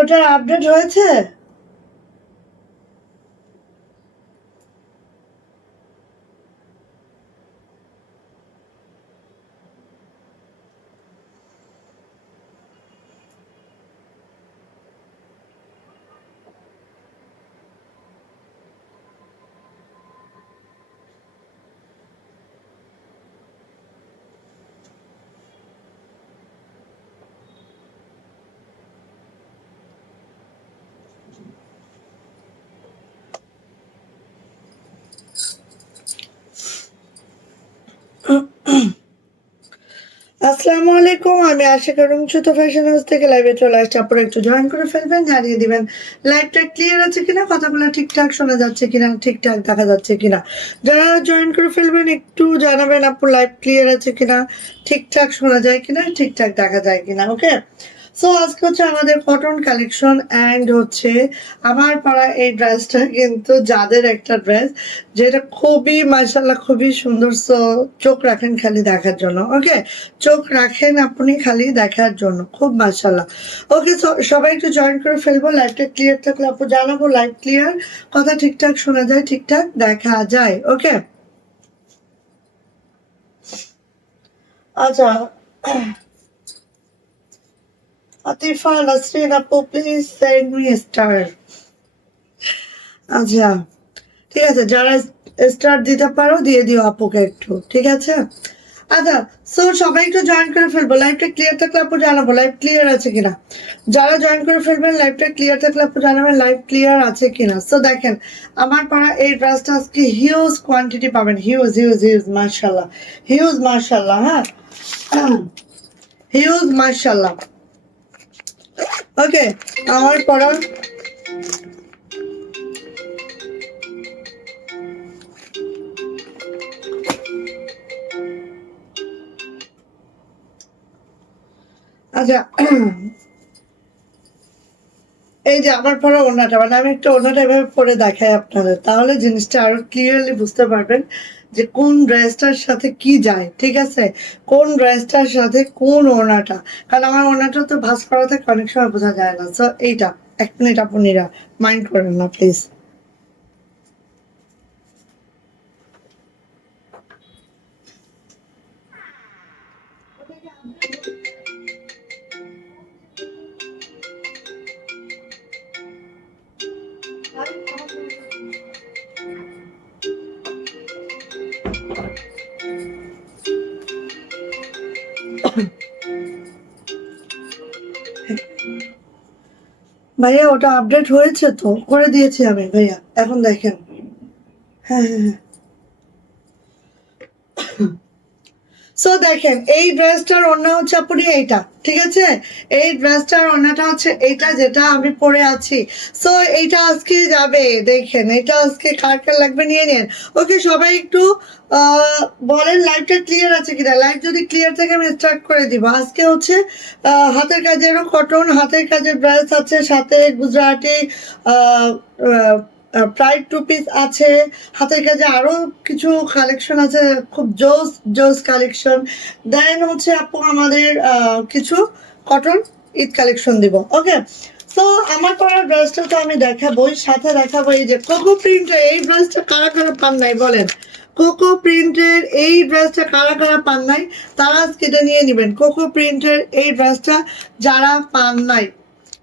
ওটার আপডেট হয়েছে? আসসালামু আলাইকুম, আমি আশিকা রুমচুত ফ্যাশন হাউস থেকে লাইভে চলে আসছি। আপনারা একটু জয়েন করে ফেলবেন, জানিয়ে দিবেন লাইভটা ক্লিয়ার আছে কিনা, কথাগুলো ঠিকঠাক শোনা যাচ্ছে কিনা, ঠিকঠাক দেখা যাচ্ছে কিনা। যারা জয়েন করে ফেলবেন একটু জানাবেন আপু লাইভ ক্লিয়ার আছে কিনা, ঠিকঠাক শোনা যায় কিনা, ঠিকঠাক দেখা যায় কিনা। ওকে, সো আজকে হচ্ছে আমাদের কটন কালেকশন অ্যান্ড হচ্ছে আমার পরা এই ড্রেসটা কিন্তু যাদের একটা ড্রেস যেটা খুবই মাশাআল্লাহ খুবই সুন্দর। সো চোখ রাখেন খালি দেখার জন্য। ওকে, চোখ রাখেন আপনি খালি দেখার জন্য, খুব মাশাআল্লাহ। ওকে, সো সবাই একটু জয়েন করে ফেলবো। লাইভটা ক্লিয়ার থাকলে আপু জানাবো লাইভ ক্লিয়ার, কথা ঠিকঠাক শোনা যায়, ঠিকঠাক দেখা যায়। ওকে, আচ্ছা আতিফা নাসরিন আপু প্লিজ সেন্ড মি স্টার। আচ্ছা ঠিক আছে, যারা স্টার দিতে পারো দিয়ে দিও আপুকে একটু, ঠিক আছে। আচ্ছা, সো সবাই একটু জয়েন করে ফেলবো। লাইভটা ক্লিয়ার থাকলে আপু জানাবো লাইভ ক্লিয়ার আছে কিনা। যারা জয়েন করে ফেলবেন লাইভটা ক্লিয়ার থাকলে আপু জানাবেন লাইভ ক্লিয়ার আছে কিনা। সো দেখেন আমার পড়া এই ড্রেসটা আজকে হিউজ কোয়ান্টিটি পাবেন, হিউজ হিউজ হিউজ মার্শাল্লাহ, হিউজ মার্শাল্লাহ। হ্যাঁ, হিউজ মার্শাল্লাহ। ওকে, আমার পড়া আচ্ছা এই যে আমার পরা ওড়নাটা, মানে আমি একটু ওড়নাটা এভাবে পরে দেখাই আপনাদের, তাহলে জিনিসটা আরো ক্লিয়ারলি বুঝতে পারবেন যে কোন ড্রেসটার সাথে কি যায়। ঠিক আছে, কোন ড্রেসটার সাথে কোন ওড়নাটা, কারণ আমার ওড়নাটা তো ভাঁজ করা থাকে, অনেক সময় বোঝা যায় না। সো এইটা এক মিনিট আপনারা মাইন্ড করেন না প্লিজ। ভাইয়া ওটা আপডেট হয়েছে তো, করে দিয়েছি আমি ভাইয়া, এখন দেখেন। হ্যাঁ হ্যাঁ হ্যাঁ, সো দেখেন এই ড্রেসটার ওড়না হচ্ছে আপনি এইটা, ঠিক আছে। এই ড্রেসটার ওড়নাটা হচ্ছে এইটা যেটা আমি পরে আছি। সো এইটা আজকে যাবে, দেখেন এটা আজকে কার কার লাগবে নিয়ে নেন। ওকে, সবাই একটু বলেন লাইভটা ক্লিয়ার আছে কিনা। লাইভ যদি ক্লিয়ার থাকে আমি স্টার্ট করে দিব। আজকে হচ্ছে হাতের কাজেরও কটন হাতের কাজের ড্রেস আছে, সাথে গুজরাটি প্রায় টু পিস আছে, হাতের কাজে আরো কিছু কালেকশন আছে, খুব জোস জোস কালেকশন। দেন হচ্ছে আপু আমাদের কিছু কটন ঈদ কালেকশন দিব। ওকে, তো আমার পরা ড্রেসটা তো আমি দেখাবোই, সাথে দেখাবো এই যে কোকো প্রিন্টের এই ড্রেসটা কারা কারা পান নাই বলেন। কোকো প্রিন্টের এই ড্রেসটা কারা কারা পান নাই, তারা আজকে এটা নিয়ে নেবেন। কোকো প্রিন্টের এই ড্রেসটা যারা পান নাই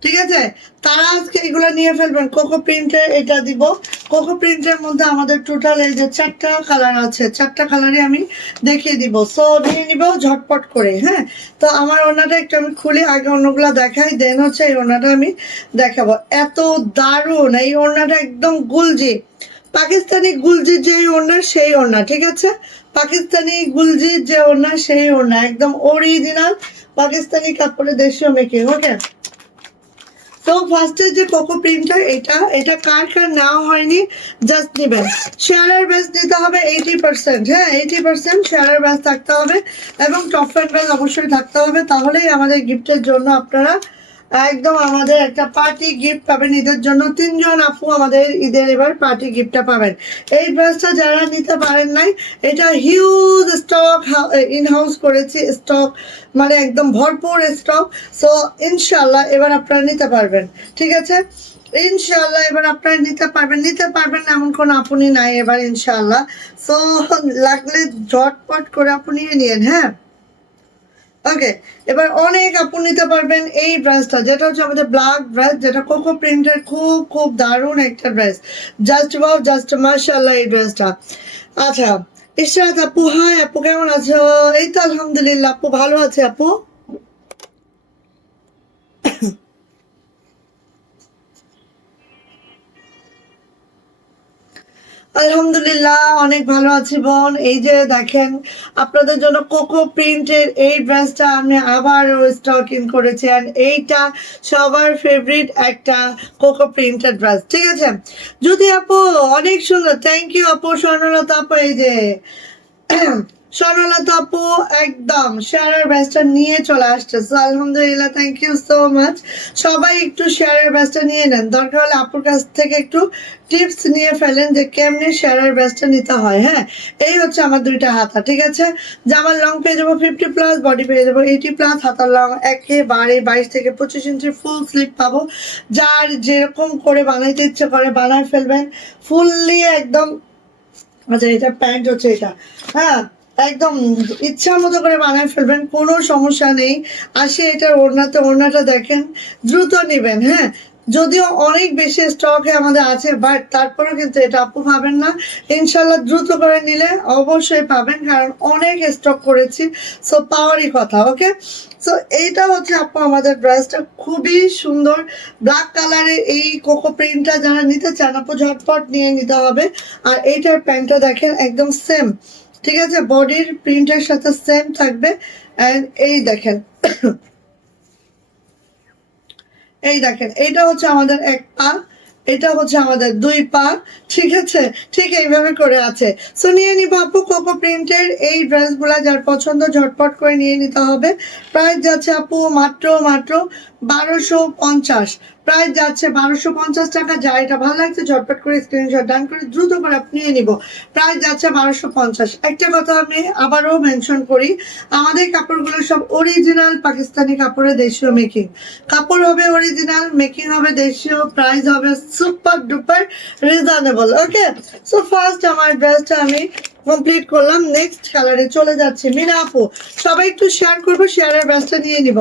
ঠিক আছে, তারা আজকে এগুলো নিয়ে ফেলবেন। কোকো প্রিন্টের এটা দিব। কোকো প্রিন্টের মধ্যে আমাদের টোটাল এই যে 4টা কালার আছে, 4টা কালারই আমি দেখিয়ে দিব। সো নিয়ে নিব ঝটপট করে। হ্যাঁ, তো আমার ওড়নাটা একটু আমি খুলি, আগে অন্যগুলো দেখাই, দেন হচ্ছে এই ওড়নাটা আমি দেখাবো। এত দারুণ এই ওড়নাটা, একদম গুলজি পাকিস্তানি গুলজির যে ওড়না সেই ওড়না। ঠিক আছে, পাকিস্তানি গুলজির যে ওড়না সেই ওড়না, একদম অরিজিনাল পাকিস্তানি কাপড়ে দেশীয় মেকিং। ওকে, তো ফার্স্টে যে কোকো প্রিন্টটা, এটা এটা কার কার নেওয়া হয়নি জাস্ট নেবেন। শেয়ারের বেস নিতে হবে 80%। হ্যাঁ, 80% শেয়ারের বেস থাকতে হবে এবং টপ অ্যান্ড বেস অবশ্যই থাকতে হবে, তাহলেই আমাদের গিফটের জন্য আপনারা একদম আমাদের একটা পার্টি গিফট পাবেন। ঈদের জন্য 3জন আপু আমাদের ঈদের এবার পার্টি গিফটটা পাবেন। এই ড্রেসটা যারা নিতে পারেন নাই, এটা হিউজ স্টক ইন হাউস করেছি, স্টক মানে একদম ভরপুর স্টক। সো ইনশাল্লাহ এবার আপনারা নিতে পারবেন। ঠিক আছে, ইনশাল্লাহ এবার আপনারা নিতে পারবেন না এমন কোনো আপনি নাই এবার ইনশাল্লাহ। সো লাগলে ঝটপট করে আপনি নিয়ে নিন। হ্যাঁ, ওকে, এবার অনেক আপু নিতে পারবেন এই ড্রেসটা, যেটা হচ্ছে আমাদের ব্ল্যাক ড্রেস, যেটা কোকো প্রিন্টের, খুব খুব দারুণ একটা ড্রেস। জাস্ট ওয়াও, জাস্ট মাশাআল্লাহ এই ড্রেসটা। আচ্ছা, ইশরাত আপু, হাই আপু, কেমন আছো? এই তো আলহামদুলিল্লাহ আপু, ভালো আছে আপু। আলহামদুলিল্লাহ অনেক ভালো আছি বোন। এই যে দেখেন, আপনাদের জন্য কোকো প্রিন্টের এই ড্রেসটা আমি আবারও স্টক ইন করেছি, আর এইটা সবার ফেভারিট একটা কোকো প্রিন্টের ড্রেস। ঠিক আছে, যদি আপু অনেক সুন্দর, থ্যাংক ইউ আপু, স্বর্ণলতা আপু। এই যে স্বর্ণলতা আপু একদম শেয়ারের ব্যাচটা নিয়ে চলে আসছে। সো আলহামদুলিল্লাহ, থ্যাংক ইউ সো মাচ। সবাই একটু শেয়ারের ব্যাচটা নিয়ে নেন, দরকার হলে আপুর কাছ থেকে একটু টিপস নিয়ে ফেলেন যে কেমনি শেয়ারের ব্যাচটা নিতে হয়। হ্যাঁ, এই হচ্ছে আমার দুইটা হাতা। ঠিক আছে, জামার লং পেয়ে যাবো 50+, বডি পেয়ে যাবো 80+, হাতার লং একেবারে 22 থেকে 25 ইঞ্চি ফুল স্লিপ পাবো। যার যেরকম করে বানাইতে ইচ্ছে করে বানায় ফেলবেন, ফুললি একদম। আচ্ছা, এটা প্যান্ট হচ্ছে এটা। হ্যাঁ, একদম ইচ্ছা মতো করে বানায় ফেলবেন, কোনো সমস্যা নেই। আসে এটার ওড়নাতে, ওড়নাটা দেখেন, দ্রুত নেবেন। হ্যাঁ, যদিও অনেক বেশি স্টকে আমাদের আছে, বাট তারপরেও কিন্তু এটা আপু পাবেন না। ইনশাল্লাহ দ্রুত করে নিলে অবশ্যই পাবেন, কারণ অনেক স্টক করেছি। সো পাওয়ারই কথা। ওকে, সো এইটা হচ্ছে আপু আমাদের ড্রেসটা, খুবই সুন্দর ব্ল্যাক কালারের এই কোকো প্রিন্টটা যারা নিতে চান আপু ঝটপট নিয়ে নিতে হবে। আর এইটার প্যান্টটা দেখেন একদম সেম। ঠিক আছে, বডির প্রিন্টের সাথে সেম থাকবে। অ্যান্ড এই দেখেন, এই দেখেন, এটা হচ্ছে আমাদের এক পা, এটা হচ্ছে আমাদের দুই পা। ঠিক আছে, ঠিক এইভাবে করে আছে। সো নিয়ে নিব আপু কোকো প্রিন্টের এই ড্রেসগুলা, যার পছন্দ ঝটপট করে নিয়ে নিতে হবে। প্রাইস যাচ্ছে আপু মাত্র মাত্র 1250। প্রাইস যাচ্ছে 1250 টাকা। যা এটা ভালো লাগছে ঝটপট করে স্ক্রিনশট ডান করে দ্রুত করে আপনি নিয়ে নিব। প্রাইস যাচ্ছে 1250। একটা কথা আমি আবারও মেনশন করি, আমাদের কাপড়গুলো সব অরিজিনাল পাকিস্তানি কাপড়ে দেশীয় মেকিং। কাপড় হবে অরিজিনাল, মেকিং হবে দেশীয়, প্রাইস হবে সুপার ডুপার রিজনেবল। ওকে, সো ফার্স্ট আমার ড্রেসটা আমি কমপ্লিট করলাম, নেক্সট কালারে চলে যাচ্ছে। মিনা আপু, সবাই একটু শেয়ার করবো, শেয়ারের ব্যাচটা নিয়ে নিব।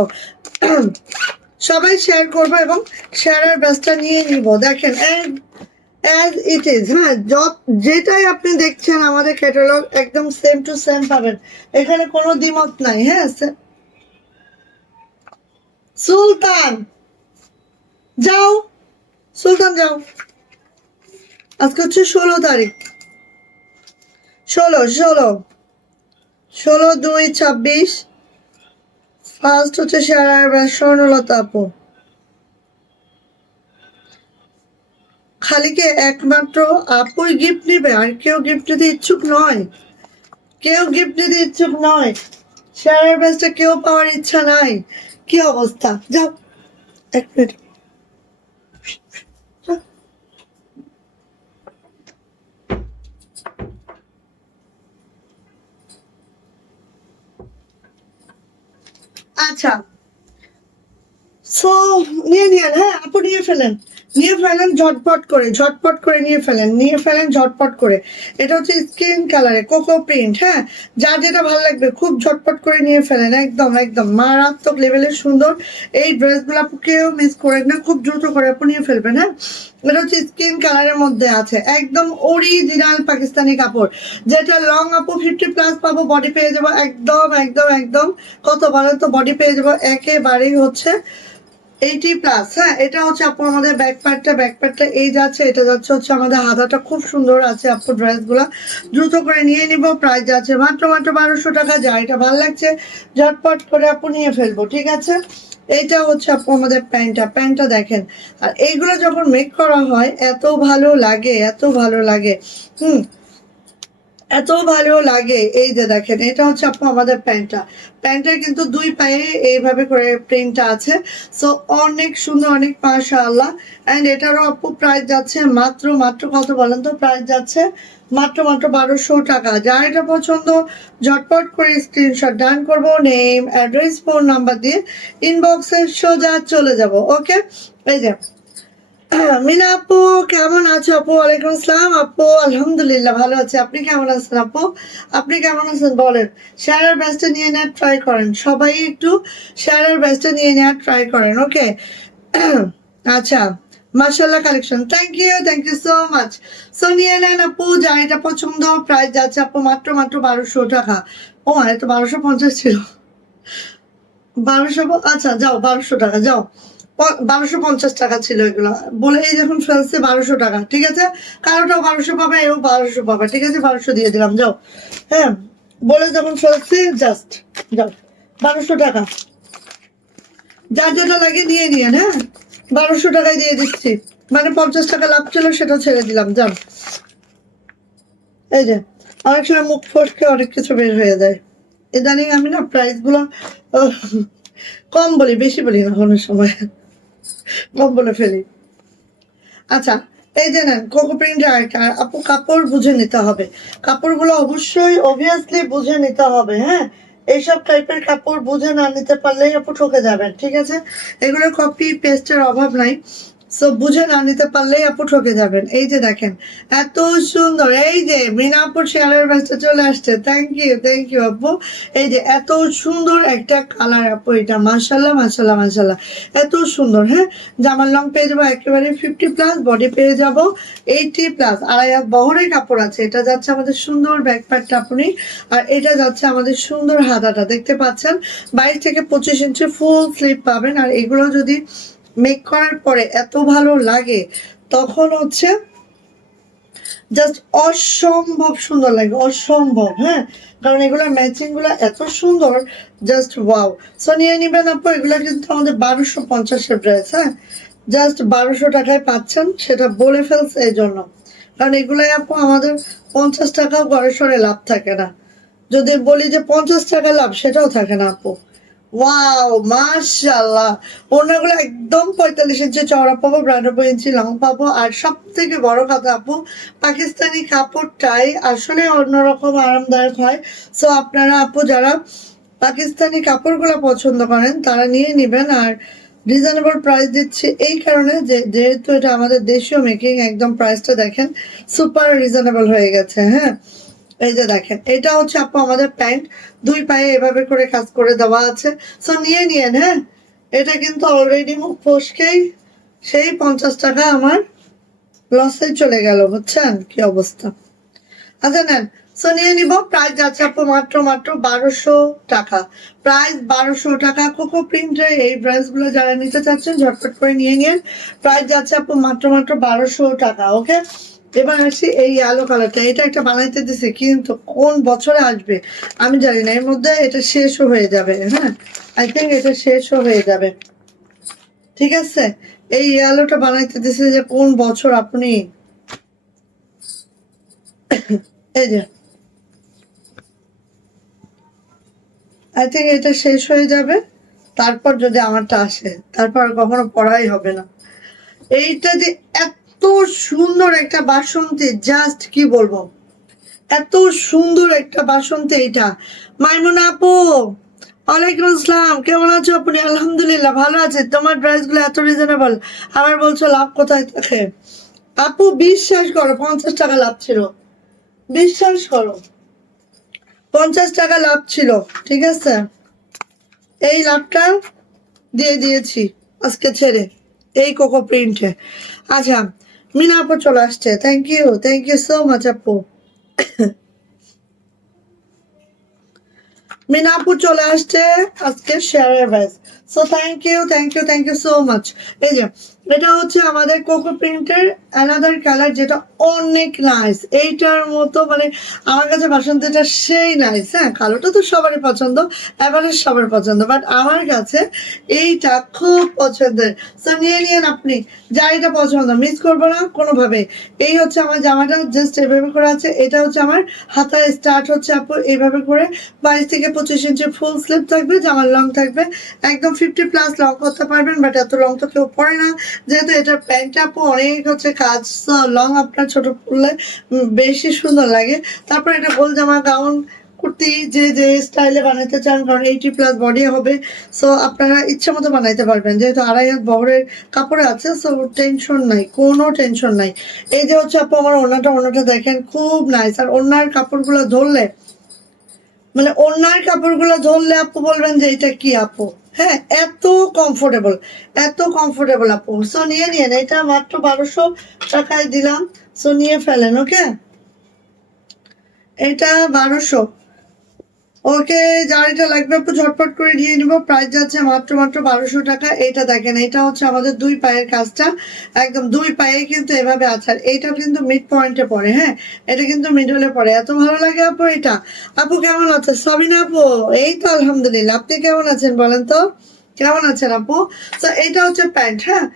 সবাই শেয়ার করবো এবং শেয়ারের ব্যাচটা নিয়ে নিব। দেখেন অ্যাজ ইট ইজ। হ্যাঁ, যেটাই আপনি দেখছেন আমাদের ক্যাটালগ একদম সেম টু সেম পাবেন, এখানে কোনো দ্বিমত নাই। হ্যাঁ, সুলতান যাও, সুলতান যাও। আজকে হচ্ছে 16 তারিখ, 16 16/2/26। ফার্স্ট হচ্ছে স্বর্ণলতা আপু। খালি কি একমাত্র আপুই গিফট নিবে, আর কেউ গিফট নিতে ইচ্ছুক নয়? কেউ গিফট নিতে ইচ্ছুক নয়? শেয়ারের ব্যাচটা কেউ পাওয়ার ইচ্ছা নাই? কি অবস্থা? যাও, এক মিনিট। আচ্ছা, সো নিয়ে নিন। হ্যাঁ আপু, নিয়ে ফেলেন, নিয়ে ফেলেন ঝটপট করে নিয়ে ফেলেন ঝটপট করে। এটা হচ্ছে স্কিন কালারে কোকো প্রিন্ট, হ্যাঁ, যার যেটা ভালো লাগবে খুব ঝটপট করে নিয়ে ফেলেন। একদম একদম মারাত্মক লেভেলের সুন্দর এই ড্রেসগুলো আপু কেউ মিস করেন না, খুব দ্রুত করে আপু নিয়ে ফেলবেন। হ্যাঁ, এটা হচ্ছে স্কিন কালারের মধ্যে আছে, একদম অরিজিনাল পাকিস্তানি কাপড়, যেটা লং আপু 50+ পাবো, বডি পেয়ে যাবো একদম একদম একদম কত বলেন তো, বডি পেয়ে যাবো একেবারেই হচ্ছে 80+। হ্যাঁ, এটা হচ্ছে আপু আমাদের ব্যাকপ্যাকটা এই যাচ্ছে, এটা যাচ্ছে হচ্ছে আমাদের হাতাটা খুব সুন্দর আছে আপু। ড্রেসগুলা দ্রুত করে নিয়ে নিব, প্রাইস যাচ্ছে মাত্র 1200 টাকা। যা এটা ভালো লাগছে ঝটপট করে আপু নিয়ে ফেলবো, ঠিক আছে। এইটা হচ্ছে আপু আমাদের প্যান্টটা দেখেন। আর এইগুলো যখন মেক করা হয় এত ভালো লাগে, এত ভালো লাগে, হুম, এত ভালো লাগে। এই যে দেখেন, এটা হচ্ছে আপু আমাদের প্যান্টের কিন্তু দুই পায়ে এইভাবে করে প্রিন্টটা আছে। সো অনেক সুন্দর, অনেক মাশাআল্লাহ। এন্ড এটারও আপু প্রাইস যাচ্ছে মাত্র মাত্র কত বলেন তো, প্রাইস যাচ্ছে মাত্র মাত্র 1200 টাকা। যার এটা পছন্দ ঝটপট করে স্ক্রিনশট ডান করবো, নেম, অ্যাড্রেস, ফোন নাম্বার দিয়ে ইনবক্সে সোজা চলে যাব। ওকে, এই যে মিনা আপু কেমন আছো আপু? ওয়ালাইকুম আসসালাম আপু, আলহামদুলিল্লাহ ভালো আছে। আপনি কেমন আছেন আপু? আপনি কেমন আছেন বলেন। শেয়ারের ব্যাচটা নিয়ে নেওয়ার ট্রাই করেন, সবাই একটু শেয়ারের ব্যাচটা নিয়ে নেওয়ার ট্রাই করেন। ওকে, আচ্ছা, মাশাআল্লাহ collection, thank you so much. So নিয়ে নেন আপু, যার এটা পছন্দ। প্রাইস যাচ্ছে আপু মাত্র মাত্র 1200 টাকা। ও এটা তো 1250 ছিল, 1200, আচ্ছা যাও 1200 টাকা যাও। 1250 টাকা ছিল এগুলো, বলে এই যখন ফেলছে 1200 টাকা, ঠিক আছে। কারোটাও 1200 পাবে, এও 1200 পাবে, ঠিক আছে। 1200 দিয়ে দিলাম, যাও। হ্যাঁ, বলে যখন ফেলছে জাস্ট যাও, 1200 টাকা। যার যেটা লাগে নিয়ে নিয়ে, হ্যাঁ, 1200 টাকায় দিয়ে দিচ্ছি। মানে 50 টাকা লাভ ছিল, সেটা ছেড়ে দিলাম, যান। এই যে অনেক সময় মুখ ফসকে অনেক কিছু বের হয়ে যায়। ইদানিং আমি না প্রাইস গুলো কম বলি, বেশি বলি না, কোনো সময় কম বলে ফেলি। আচ্ছা, এই যে নেন কোকো প্রিন্টের আরেকটা। আপু কাপড় বুঝে নিতে হবে, কাপড়গুলো অবশ্যই অবভিয়াসলি বুঝে নিতে হবে। হ্যাঁ, এইসব টাইপের কাপড় বুঝে না নিতে পারলেই আপু ঠকে যাবেন, ঠিক আছে। এগুলো কপি পেস্টের অভাব নাই, সো বুঝে না নিতে পারলেই আপু ঠকে যাবেন। এই যে দেখেন এত সুন্দর, এই যে মিনা আপুর শেয়ারের ব্যস্ত চলে আসছে, থ্যাংক ইউ আপু। এই যে এত সুন্দর একটা কালার আপু, এটা মাশাল্লাহ মাশাল্লাহ মাশাল্লাহ, এত সুন্দর। হ্যাঁ, জামার লং পেয়ে যাবো একেবারে 50+, বডি পেয়ে যাবো 80+। আড়াই হাত বহরের কাপড় আছে। এটা যাচ্ছে আমাদের সুন্দর ব্যাকপ্যাকটা আপনি, আর এটা যাচ্ছে আমাদের সুন্দর হাতাটা, দেখতে পাচ্ছেন 22 থেকে 25 ইঞ্চি ফুল স্লিভ পাবেন। আর এগুলো যদি মেক করার পরে এত ভালো লাগে তখন হচ্ছে জাস্ট অসম্ভব সুন্দর লাগে, অসম্ভব। হ্যাঁ, কারণ এগুলোর ম্যাচিং গুলো এত সুন্দর, জাস্ট ওয়াও। সো নিয়ে নিবেন আপু, এগুলো কিন্তু আমাদের 1250-এর ড্রেস। হ্যাঁ, জাস্ট 1200 টাকায় পাচ্ছেন, সেটা বলে ফেলছে এই জন্য, কারণ এগুলাই আপু আমাদের 50 টাকাও ঘরে সরে লাভ থাকে না। যদি বলি যে 50 টাকা লাভ, সেটাও থাকে না আপু। ওয়াও মাশাআল্লাহ, ওনাগুলো একদম 45 ইঞ্চি চওড়া পাবো, 92 ইঞ্চি লং পাবো। আর সব থেকে বড় কথা আপু, পাকিস্তানি কাপড়টাই আসলে অন্যরকম আরামদায়ক হয়। সো আপনারা আপু যারা পাকিস্তানি কাপড়গুলো পছন্দ করেন তারা নিয়ে নিবেন। আর রিজনেবল প্রাইস দিচ্ছি এই কারণে যে যেহেতু এটা আমাদের দেশীয় মেকিং, একদম প্রাইসটা দেখেন সুপার রিজনেবল হয়ে গেছে। হ্যাঁ, এই যে দেখেন, এটা হচ্ছে আপু আমাদের প্যান্ট, দুই পায়ে এভাবে করে কাজ করে দেওয়া আছে। সো নিয়ে নিয়েন। হ্যাঁ, এটা কিন্তু অলরেডি মুখ ফসকেই সেই 50 টাকা আমার লসে চলে গেল, বুঝছেন কি অবস্থা। আচ্ছা নেন, সো নিয়ে নিব। প্রাইস যাচ্ছে আপু মাত্র মাত্র 1200 টাকা। প্রাইস 1200 টাকা। কোকো প্রিন্টের এই ড্রেস গুলো যারা নিতে চাচ্ছেন ঝটপট করে নিয়ে নিন। প্রাইস যাচ্ছে আপু মাত্র মাত্র 1200 টাকা। ওকে, এবার আসি এই ইয়েলো কালারটা। এটা একটা বানাইতে দিছে, কিন্তু কোন বছরে আসবে আমি জানি না, এর মধ্যে এটা শেষও হয়ে যাবে। হ্যাঁ, আই থিঙ্ক এটা শেষও হয়ে যাবে, ঠিক আছে। এই ইয়েলোটা বানাইতে দিছে যে কোন বছর আপনি, এই যে আই থিঙ্ক এটা শেষ হয়ে যাবে, তারপর যদি আমারটা আসে তারপর আর কখনো পড়াই হবে না। এইটা যে এত সুন্দর একটা বাসন্তী, জাস্ট কি বলবো, এত সুন্দর একটা বাসন্তী। এইটা মাইমুনা আপু, ওয়ালাইকুম আসসালাম, কেমন আছো আপনি? আলহামদুলিল্লাহ ভালো আছে। তোমার ড্রেসগুলো এত রিজনেবল, আবার বলছো লাভ কোথায় থাকে? আপু বিশ্বাস করো, 50 টাকা লাভ ছিল। বিশ্বাস করো, 50 টাকা লাভ ছিল। ঠিক আছে, এই লাভটা দিয়ে দিয়েছি আজকে ছেড়ে, এই কোকো প্রিন্টে। আচ্ছা, মিনা আপু চলে আসছে, থ্যাংক ইউ সো মাচ আপু। মিনাপুর চলে আসছে আজকে শেয়ারের batch. So thank you so much. এই যে এটা হচ্ছে আমাদের কোকো প্রিন্টের অ্যানাদার কালার, যেটা অনেক নাইস। এইটার মতো মানে আমার কাছে বাসন্তীটা সেই নাইস। হ্যাঁ, কালোটা তো সবারই পছন্দ, এভারেজ সবার পছন্দ, বাট আমার কাছে এইটা খুব পছন্দের। সো নিয়ে নিয়েন আপনি, যা এটা পছন্দ, মিস করবো না কোনোভাবে। এই হচ্ছে আমার জামাটা, জাস্ট এভাবে করে আছে। এটা হচ্ছে আমার হাতায় স্টার্ট হচ্ছে আপু এইভাবে করে, 22 থেকে 25 ইঞ্চি ফুল স্লিভ থাকবে, জামার লং থাকবে একদম 50+ লং করতে পারবেন, বাট এত লং তো কেউ পরে না, যেহেতু এটার প্যান্ট আপু অনেক হচ্ছে কাজ, লং আপনার ছোট পরলে বেশি সুন্দর লাগে। তারপর এটা গোল জামা, গাউন, কুর্তি, যে যে স্টাইলে বানাতে চান, কারণ 80+ বডি হবে। সো আপনারা ইচ্ছা মতো বানাইতে পারবেন, যেহেতু 2.5 হাত বহরের কাপড়ে আছে। সো টেনশন নাই, কোনো টেনশন নাই। এই যে হচ্ছে আপু আমার ওড়নাটা দেখেন, খুব নাইস। আর ওড়নার কাপড়গুলো ধরলে, মানে ওড়নার কাপড়গুলো ধরলে আপু বলবেন যে এটা কি আপু। হ্যাঁ, কমফোর্টেবল এত কমফোর্টেবল আপু। সো নিয়ে নিন, এটা মাত্র 1200 টাকায় দিলাম। সো নিয়ে ফেলেন, ওকে। এটা 1200। ওকে, যার এটা লাগবে আপু ঝটপট করে নিয়ে নিব। প্রাইস যাচ্ছে মাত্র 1200 টাকা। এটা দেখেন, এটা হচ্ছে আমাদের দুই পায়ের কাজটা, একদম দুই পায়ে কিন্তু এভাবে আছে। আর এইটা কিন্তু মিড পয়েন্টে পড়ে। হ্যাঁ, এটা কিন্তু মিডলে পড়ে। এত ভালো লাগে আপু এটা। আপু কেমন আছে সাবিনা আপু? এই তো আলহামদুলিল্লাহ, আপনি কেমন আছেন বলেন তো, কেমন আছেন আপু? তো এটা হচ্ছে প্যান্ট। হ্যাঁ,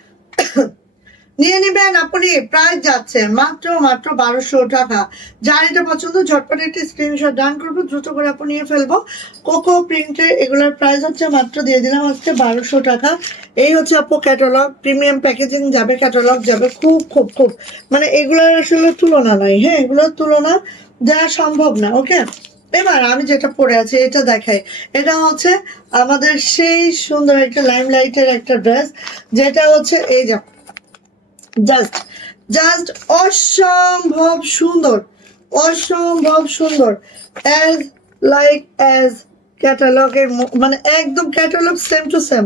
নিয়ে নিবেন আপনি। প্রাইস যাচ্ছে মাত্র 1200 টাকা। যার এটা পছন্দ ঝটপট একটি স্ক্রিনশট ডান করবো, দ্রুত করে আপনি নিয়ে ফেলবো। কোকো প্রিন্টের এগুলোর প্রাইস হচ্ছে মাত্র দিয়ে দিলাম আজকে 1200 টাকা। এই হচ্ছে আপু ক্যাটালগ, প্রিমিয়াম প্যাকেজিং যাবে, ক্যাটালগ যাবে, খুব খুব খুব মানে এগুলোর আসলে তুলনা নাই। হ্যাঁ, এগুলোর তুলনা দেওয়া সম্ভব না। ওকে, এবার আমি যেটা পরে আছি এটা দেখাই। এটা হচ্ছে আমাদের সেই সুন্দর একটা লাইমলাইটের একটা ড্রেস, যেটা হচ্ছে এই যে জাস্ট জাস্ট অসম্ভব সুন্দর, অসম্ভব সুন্দর। অ্যাজ লাইক অ্যাজ ক্যাটালগের, মানে একদম catalogue same to same,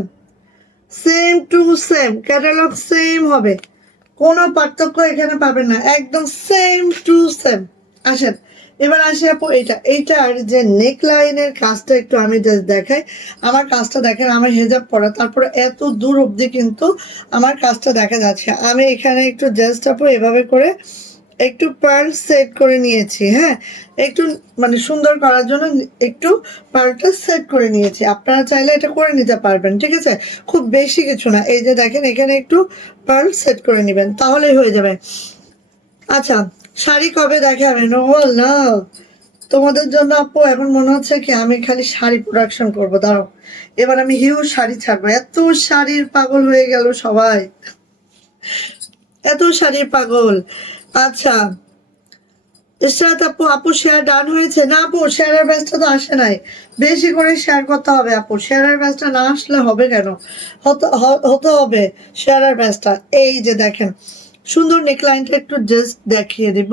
same to same catalogue same হবে, কোনো পার্থক্য এখানে পাবেন না, একদম সেম টু সেম। আসেন, এবার আসি আপু এইটার যে নেক লাইনের কাজটা একটু আমি জাস্ট দেখাই। আমার কাজটা দেখেন, আমার হেজাব পরা, তারপরে এত দূর অবধি কিন্তু আমার কাজটা দেখা যাচ্ছে। আমি এখানে একটু জাস্ট আপু এভাবে করে একটু পার্ল সেট করে নিয়েছি। হ্যাঁ, একটু মানে সুন্দর করার জন্য একটু পার্লটা সেট করে নিয়েছি। আপনারা চাইলে এটা করে নিতে পারবেন, ঠিক আছে, খুব বেশি কিছু না। এই যে দেখেন, এখানে একটু পার্ল সেট করে নেবেন, তাহলেই হয়ে যাবে। আচ্ছা, শাড়ি কবে দেখাবেন? ও না, তোমাদের জন্য আপু এখন মনে হচ্ছে কি আমি খালি শাড়ি প্রোডাকশন করবো, দাঁড়াও। এবার আমি হিউজ শাড়ি ছাড়বো, এত শাড়ির পাগল হয়ে গেল সবাই, এত শাড়ির পাগল। আচ্ছা, ইশরাত আপু, আপু শেয়ার ডান হয়েছে না? আপু শেয়ারের ব্যাচটা তো আসে নাই, বেশি করে শেয়ার করতে হবে আপু। শেয়ারের ব্যাচটা না আসলে হবে কেন, হতে হবে শেয়ারের ব্যাচটা। এই যে দেখেন, সুন্দর নেকলাইনটা একটু জাস্ট দেখিয়ে দিব।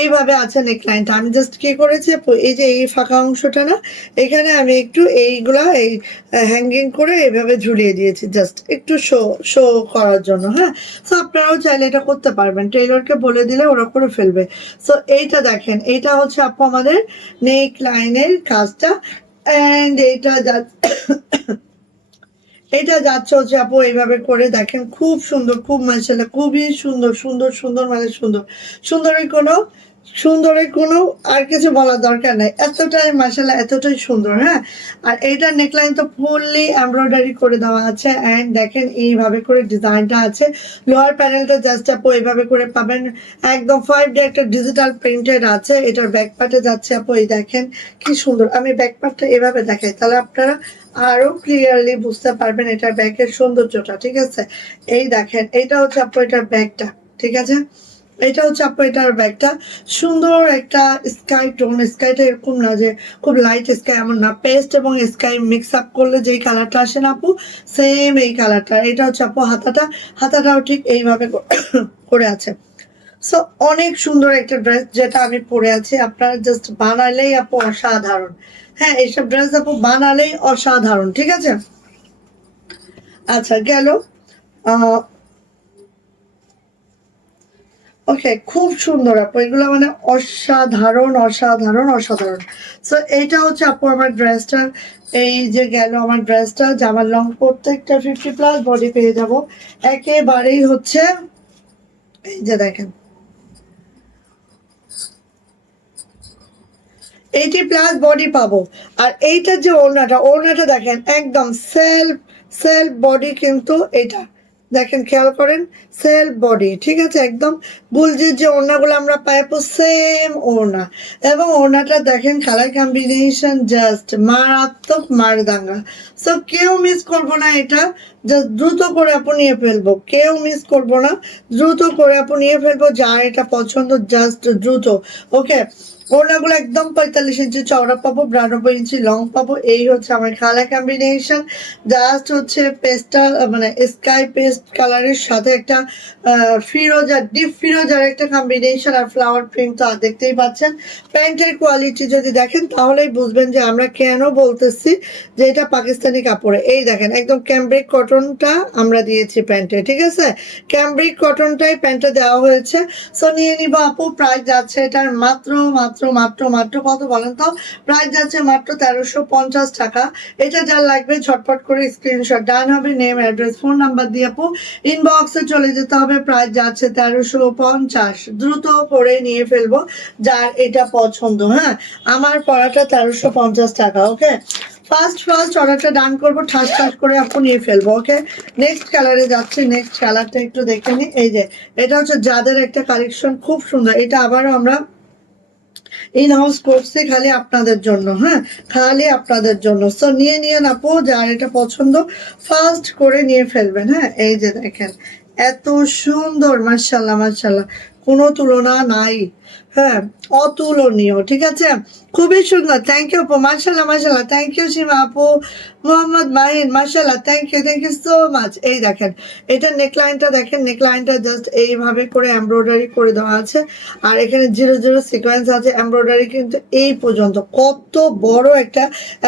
এইভাবে আছে নেকলাইনটা। আমি জাস্ট কি করেছি আপু, এই যে এই ফাঁকা অংশটা না, এখানে আমি একটু এইগুলা এই হ্যাঙ্গিং করে এইভাবে ঝুলিয়ে দিয়েছি, জাস্ট একটু শো শো করার জন্য। হ্যাঁ, সো আপনারাও চাইলে এটা করতে পারবেন, টেইলরকে বলে দিলে ওরা করে ফেলবে। সো এইটা দেখেন, এইটা হচ্ছে আপু আমাদের নেক লাইনের কাজটা। অ্যান্ড এটা যাচ্ছে হচ্ছে আপু এইভাবে করে দেখেন, খুব সুন্দর, খুব মাশাআল্লাহ, খুবই সুন্দর সুন্দর সুন্দর, মানে সুন্দর। সুন্দরের কোনো সুন্দরের কোনো আর কিছু বলার দরকার নাই, এতটাই মাশাআল্লাহ, এতটাই সুন্দর। হ্যাঁ, আর এইটার নেকলাইন তো ফুললি এমব্রয়ডারি করে দেওয়া আছে। অ্যান্ড দেখেন এইভাবে করে ডিজাইনটা আছে। লোয়ার প্যানেলটা জাস্ট আপু এইভাবে করে পাবেন, একদম 5D একটা ডিজিটাল প্রিন্টেড আছে। এটার ব্যাক পার্টে যাচ্ছে আপু, এই দেখেন কি সুন্দর। আমি ব্যাক পার্টটা এভাবে দেখাই, তাহলে আপনারা আরো ক্লিয়ারলি বুঝতে পারবেন এটার ব্যাকের সৌন্দর্যটা। ঠিক আছে, এই দেখেন, এইটা হচ্ছে আপু এটার ব্যাকটা, ঠিক আছে। এটা হচ্ছে আপু এটার ব্যাগটা, সুন্দর একটা স্কাই টোন। স্কাইটা এরকম না যে খুব লাইট স্কাই, এমন না, পেস্ট এবং স্কাই মিক্স আপ করলে যেই কালারটা আসে না আপু, সেম এই কালারটা। এটা হচ্ছে আপু হাতাটা, হাতাটাও ঠিক এইভাবে করে আছে। সো অনেক সুন্দর একটা ড্রেস যেটা আমি পরে আছি, আপনারা জাস্ট বানালেই আপু অসাধারণ। হ্যাঁ, এইসব ড্রেস আপু বানালেই অসাধারণ, ঠিক আছে। আচ্ছা গেল। ওকে, খুব সুন্দর আপু, এগুলো মানে অসাধারণ অসাধারণ অসাধারণ। সো এইটা হচ্ছে আপু আমার ড্রেসটা। এই যে গেল আমার ড্রেসটা, জামার লং প্রত্যেকটা 50+ বডি পেয়ে যাব একেবারেই হচ্ছে। এই যে দেখেন 80+ বডি পাবো। আর এইটার যে ওড়নাটা, ওড়নাটা দেখেন একদম সেলফ সেলফ বডি, কিন্তু এটা দেখেন খেয়াল করেন, সেলফ বডি, ঠিক আছে। একদম গুলজির যে ওড়নাগুলো আমরা পাই সেম ওড়না, এবং ওড়নাটা দেখেন কালার কম্বিনেশন জাস্ট মারাত্মক মারদাঙ্গা। সো কেউ মিস করবো না এটা, জাস্ট দ্রুত করে আপু নিয়ে ফেলবো, কেউ মিস করবো না, দ্রুত করে আপু নিয়ে ফেলবো, যার এটা পছন্দ জাস্ট দ্রুত। ওকে, ওড়নাগুলো একদম 45 ইঞ্চি চওড়া পাবো, 92 ইঞ্চি লং পাবো। এই হচ্ছে আমার কালার কম্বিনেশন, জাস্ট হচ্ছে পেস্টাল মানে স্কাই পেস্ট কালারের সাথে একটা ফিরোজা, ডিপ ফিরোজার একটা কম্বিনেশন, আর ফ্লাওয়ার প্রিন্ট তো দেখতেই পাচ্ছেন। প্যান্টের কোয়ালিটি যদি দেখেন তাহলেই বুঝবেন যে আমরা কেন বলতেছি যে এটা পাকিস্তানি কাপড়ে। এই দেখেন একদম ক্যামব্রিক কটনটা আমরা দিয়েছি প্যান্টে, ঠিক আছে, ক্যামব্রিক কটনটাই প্যান্টে দেওয়া হয়েছে। সো নিয়ে নিব আপু, প্রাইস যাচ্ছে এটার মাত্র মাত্র মাত্র মাত্র কত বলেন তো, প্রাইস যাচ্ছে মাত্র 1350 টাকা। এটা যার লাগবে ঝটপট করে স্ক্রিনশট ডান হবে, নেম অ্যাড্রেস ফোন নাম্বার দিয়ে আপু ইনবক্সে চলে যেতে হবে। প্রাইস যাচ্ছে 1350, দ্রুত করে নিয়ে ফেলবো যার এটা পছন্দ। হ্যাঁ, আমার পড়াটা 1350 টাকা। ওকে, ফার্স্ট ফার্স্ট অর্ডারটা ডান করবো, ঠাস ঠাস করে আপু নিয়ে ফেলবো। ওকে, নেক্সট কালারে যাচ্ছে, নেক্সট কালারটা একটু দেখে নিই। এই যে এটা হচ্ছে যাদের একটা কালেকশন খুব সুন্দর, এটা আবারও আমরা ইন হাউস করছি খালি আপনাদের জন্য। হ্যাঁ, খালি আপনাদের জন্য। সো নিয়ে নিয়ে আপু, যার এটা পছন্দ ফার্স্ট করে নিয়ে ফেলবেন। হ্যাঁ, এই যে দেখেন এত সুন্দর, মাশাল্লাহ মাশাল্লাহ, কোনো তুলনা নাই। হ্যাঁ, অতুলনীয়, ঠিক আছে, খুবই সুন্দর। থ্যাংক ইউ আপু, মাশাল্লাহ মাশাল্লাহ, থ্যাংক ইউ সীমা আপু, মোহাম্মদ মাহিন, মাশাল্লাহ, থ্যাংক ইউ সো মাচ। এই দেখেন এটা নেকলাইনটা দেখেন, নেকলাইনটা জাস্ট এইভাবে করে এমব্রয়ডারি করে দেওয়া আছে, আর এখানে 0 0 সিকোয়েন্স আছে। এমব্রয়ডারি কিন্তু এই পর্যন্ত, কত বড় একটা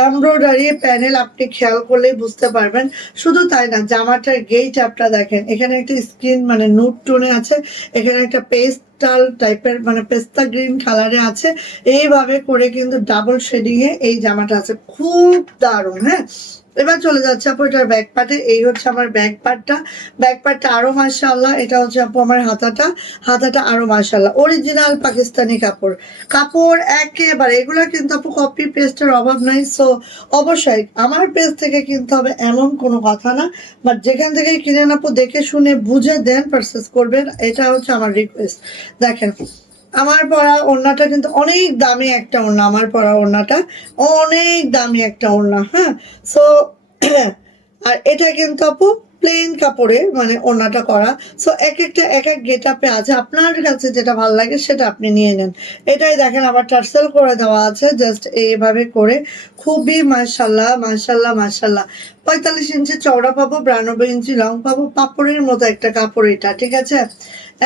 এমব্রয়ডারি প্যানেল আপনি খেয়াল করলেই বুঝতে পারবেন। শুধু তাই না, জামাটার গেট আপটা দেখেন, এখানে একটা স্কিন মানে নুট টোনে আছে, এখানে একটা পেস্টাল টাইপের মানে পেস্তা গ্রিন কালারে আছে। এইভাবে করে কিন্তু ডাবল শেডিং এ এই জামাটা আছে, খুব দারুণ। হ্যাঁ, এবার চলে যাচ্ছে আপু এটার ব্যাক পার্টে। এই হচ্ছে আমার ব্যাক পার্টটা, ব্যাক পার্টটা আরো মাশাআল্লাহ। এটা হচ্ছে আপু আমার হাতাটা, হাতাটা আরো মাশাআল্লাহ, অরিজিনাল পাকিস্তানি কাপড়, কাপড় একেবারে। এগুলো কিন্তু আপু কপি পেস্টের অভাব নাই। সো অবশ্যই আমার পেজ থেকে কিনতে হবে এমন কোনো কথা না, বাট যেখান থেকে কিনেন আপু দেখে শুনে বুঝে দেন পারচেস করবেন, এটা হচ্ছে আমার রিকোয়েস্ট। দেখেন আমার পরা ওড়নাটা কিন্তু অনেক দামি একটা ওড়না, আমার পরা ওড়নাটা অনেক দামি একটা ওড়না। হ্যাঁ, সো আর এটা কিন্তু আপু প্লেন কাপড়ে মানে ওড়নাটা করা। সো এক একটা এক এক গেট আপে আছে, আপনার কাছে যেটা ভালো লাগে সেটা আপনি নিয়ে নেন। এটাই দেখেন আবার টার্সেল করে দেওয়া আছে জাস্ট এইভাবে করে, খুবই মাশাল্লাহ মাশাল্লাহ মাশাল্লাহ। 45 ইঞ্চি চওড়া পাবো, 92 ইঞ্চি লং পাবো, পাপড়ের মতো একটা কাপড় এটা, ঠিক আছে,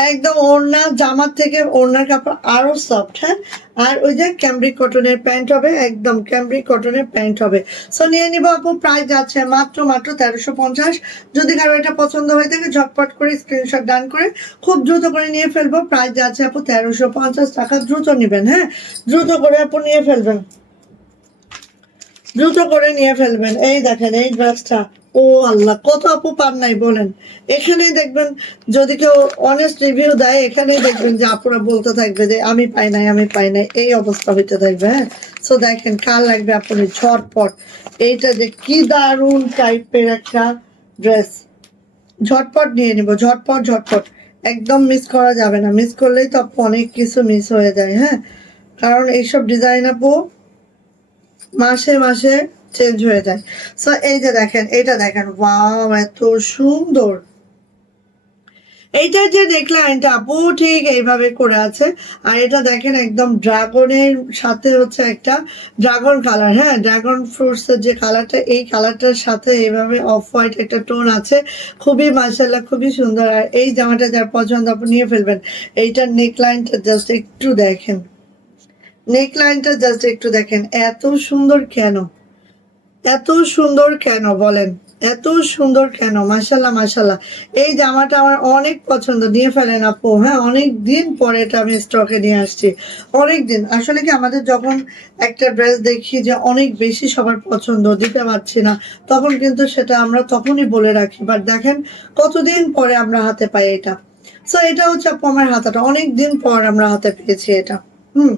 একদম ওড়না জামার থেকে ওড়নার কাপড় আরো সফট। হ্যাঁ, আর ওই যে ক্যামব্রিক কটনের প্যান্ট হবে, একদম ক্যামব্রিক কটনের প্যান্ট হবে। সো নিয়ে নিব আপু, প্রাইস যাচ্ছে মাত্র মাত্র 1350। যদি কারো এটা পছন্দ হয়ে থাকে ঝটপট করে স্ক্রিনশট ডান করে খুব দ্রুত করে নিয়ে ফেলবো। প্রাইস যাচ্ছে আপু 1350 টাকা, দ্রুত নিবেন। হ্যাঁ, দ্রুত করে আপু নিয়ে ফেলবেন, দ্রুত করে নিয়ে ফেলবেন। এই দেখেন এই ড্রেসটা, ও আল্লাহ, কত আপু পান নাই বলেন। এখানেই দেখবেন, যদি কেউ অনেস্ট রিভিউ দেয় এখানেই দেখবেন যে আপুরা বলতে থাকবে যে আমি পাই নাই আমি পাই নাই, এই অবস্থা হইতে থাকবে। হ্যাঁ, সো দেখেন কার লাগবে আপনি ঝটপট, এইটা যে কি দারুণ টাইপের একটা ড্রেস, ঝটপট নিয়ে নিব, ঝটপট ঝটপট, একদম মিস করা যাবে না, মিস করলেই তো আপু অনেক কিছু মিস হয়ে যায়। হ্যাঁ, কারণ এইসব ডিজাইন আপু মাসে মাসে চেঞ্জ হয়ে যায়। সো এই যে দেখেন, এটা দেখেন, ওয়াও এত সুন্দর, এইটার যে নেকলাইনটা আপু ঠিক এইভাবে করে আছে। আর এটা দেখেন একদম ড্রাগনের সাথে হচ্ছে একটা ড্রাগন কালার, হ্যাঁ ড্রাগন ফ্রুটস এর যে কালারটা, এই কালারটার সাথে এইভাবে অফ হোয়াইট একটা টোন আছে, খুবই মাশাআল্লাহ খুবই সুন্দর। আর এই জামাটা যার পছন্দ আপনি নিয়ে ফেলবেন। এইটার নেকলাইনটা জাস্ট একটু দেখেন, নেকলাইনটা জাস্ট একটু দেখেন, এত সুন্দর কেন, এত সুন্দর কেন বলেন, এত সুন্দর কেন, মাশাল্লাহ মাশাল্লাহ। এই জামাটা আমার অনেক পছন্দ, নিয়ে ফেলেন আপু। হ্যাঁ অনেক দিন পরে এটা আমি স্টকে নিয়ে আসছি, অনেক দিন। আসলে কি আমাদের যখন একটা ড্রেস দেখি যে অনেক বেশি সবার পছন্দ, দিতে পারছি না, তখন কিন্তু সেটা আমরা তখনই বলে রাখি। বাট দেখেন কতদিন পরে আমরা হাতে পাই এটা। সো এটা হচ্ছে আপু আমার হাতাটা, অনেক দিন পর আমরা হাতে পেয়েছি এটা। হুম,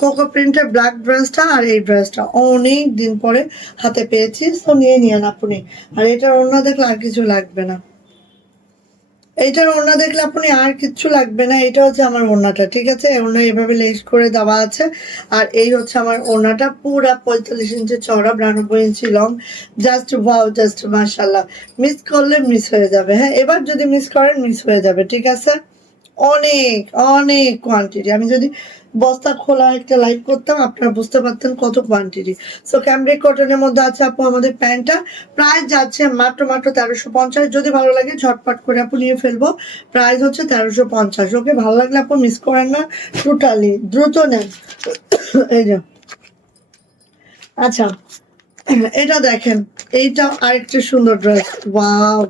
কোকো প্রিন্টের ব্ল্যাক ড্রেসটা আর এই ড্রেসটা অনেক দিন পরে হাতে পেয়েছি, তো নিয়ে নিয়েন আপনি। আর এটার ওড়না দেখলে আর কিছু লাগবে না, এইটার ওড়না দেখলে আপনি আর কিচ্ছু লাগবে না। এটা হচ্ছে আমার ওড়নাটা, ঠিক আছে, ওড়না এভাবে লেস করে দেওয়া আছে। আর এই হচ্ছে আমার ওড়নাটা, পুরা 45 ইঞ্চি চওড়া, 92 ইঞ্চি লং। জাস্ট ওয়াও, জাস্ট মাশাল্লাহ। মিস করলে মিস হয়ে যাবে, হ্যাঁ এবার যদি মিস করেন মিস হয়ে যাবে, ঠিক আছে। অনেক অনেক কোয়ান্টিটি, আমি যদি বস্তা খোলা একটা লাইভ করতাম আপনারা বুঝতে পারতেন কত কোয়ান্টিটি। সো ক্যামব্রিক কটনের মধ্যে আছে আপু আমাদের প্যান্টটা, প্রাইস যাচ্ছে মাত্র মাত্র 1350। যদি ভালো লাগে ঝটপট করে আপু নিয়ে ফেলবো, প্রাইস হচ্ছে 1350। ওকে, ভালো লাগলে আপু মিস করেন না, টোটালি দ্রুত নেন। এই যে আচ্ছা, এটা দেখেন, এইটাও আরেকটা সুন্দর ড্রেস, ওয়াও,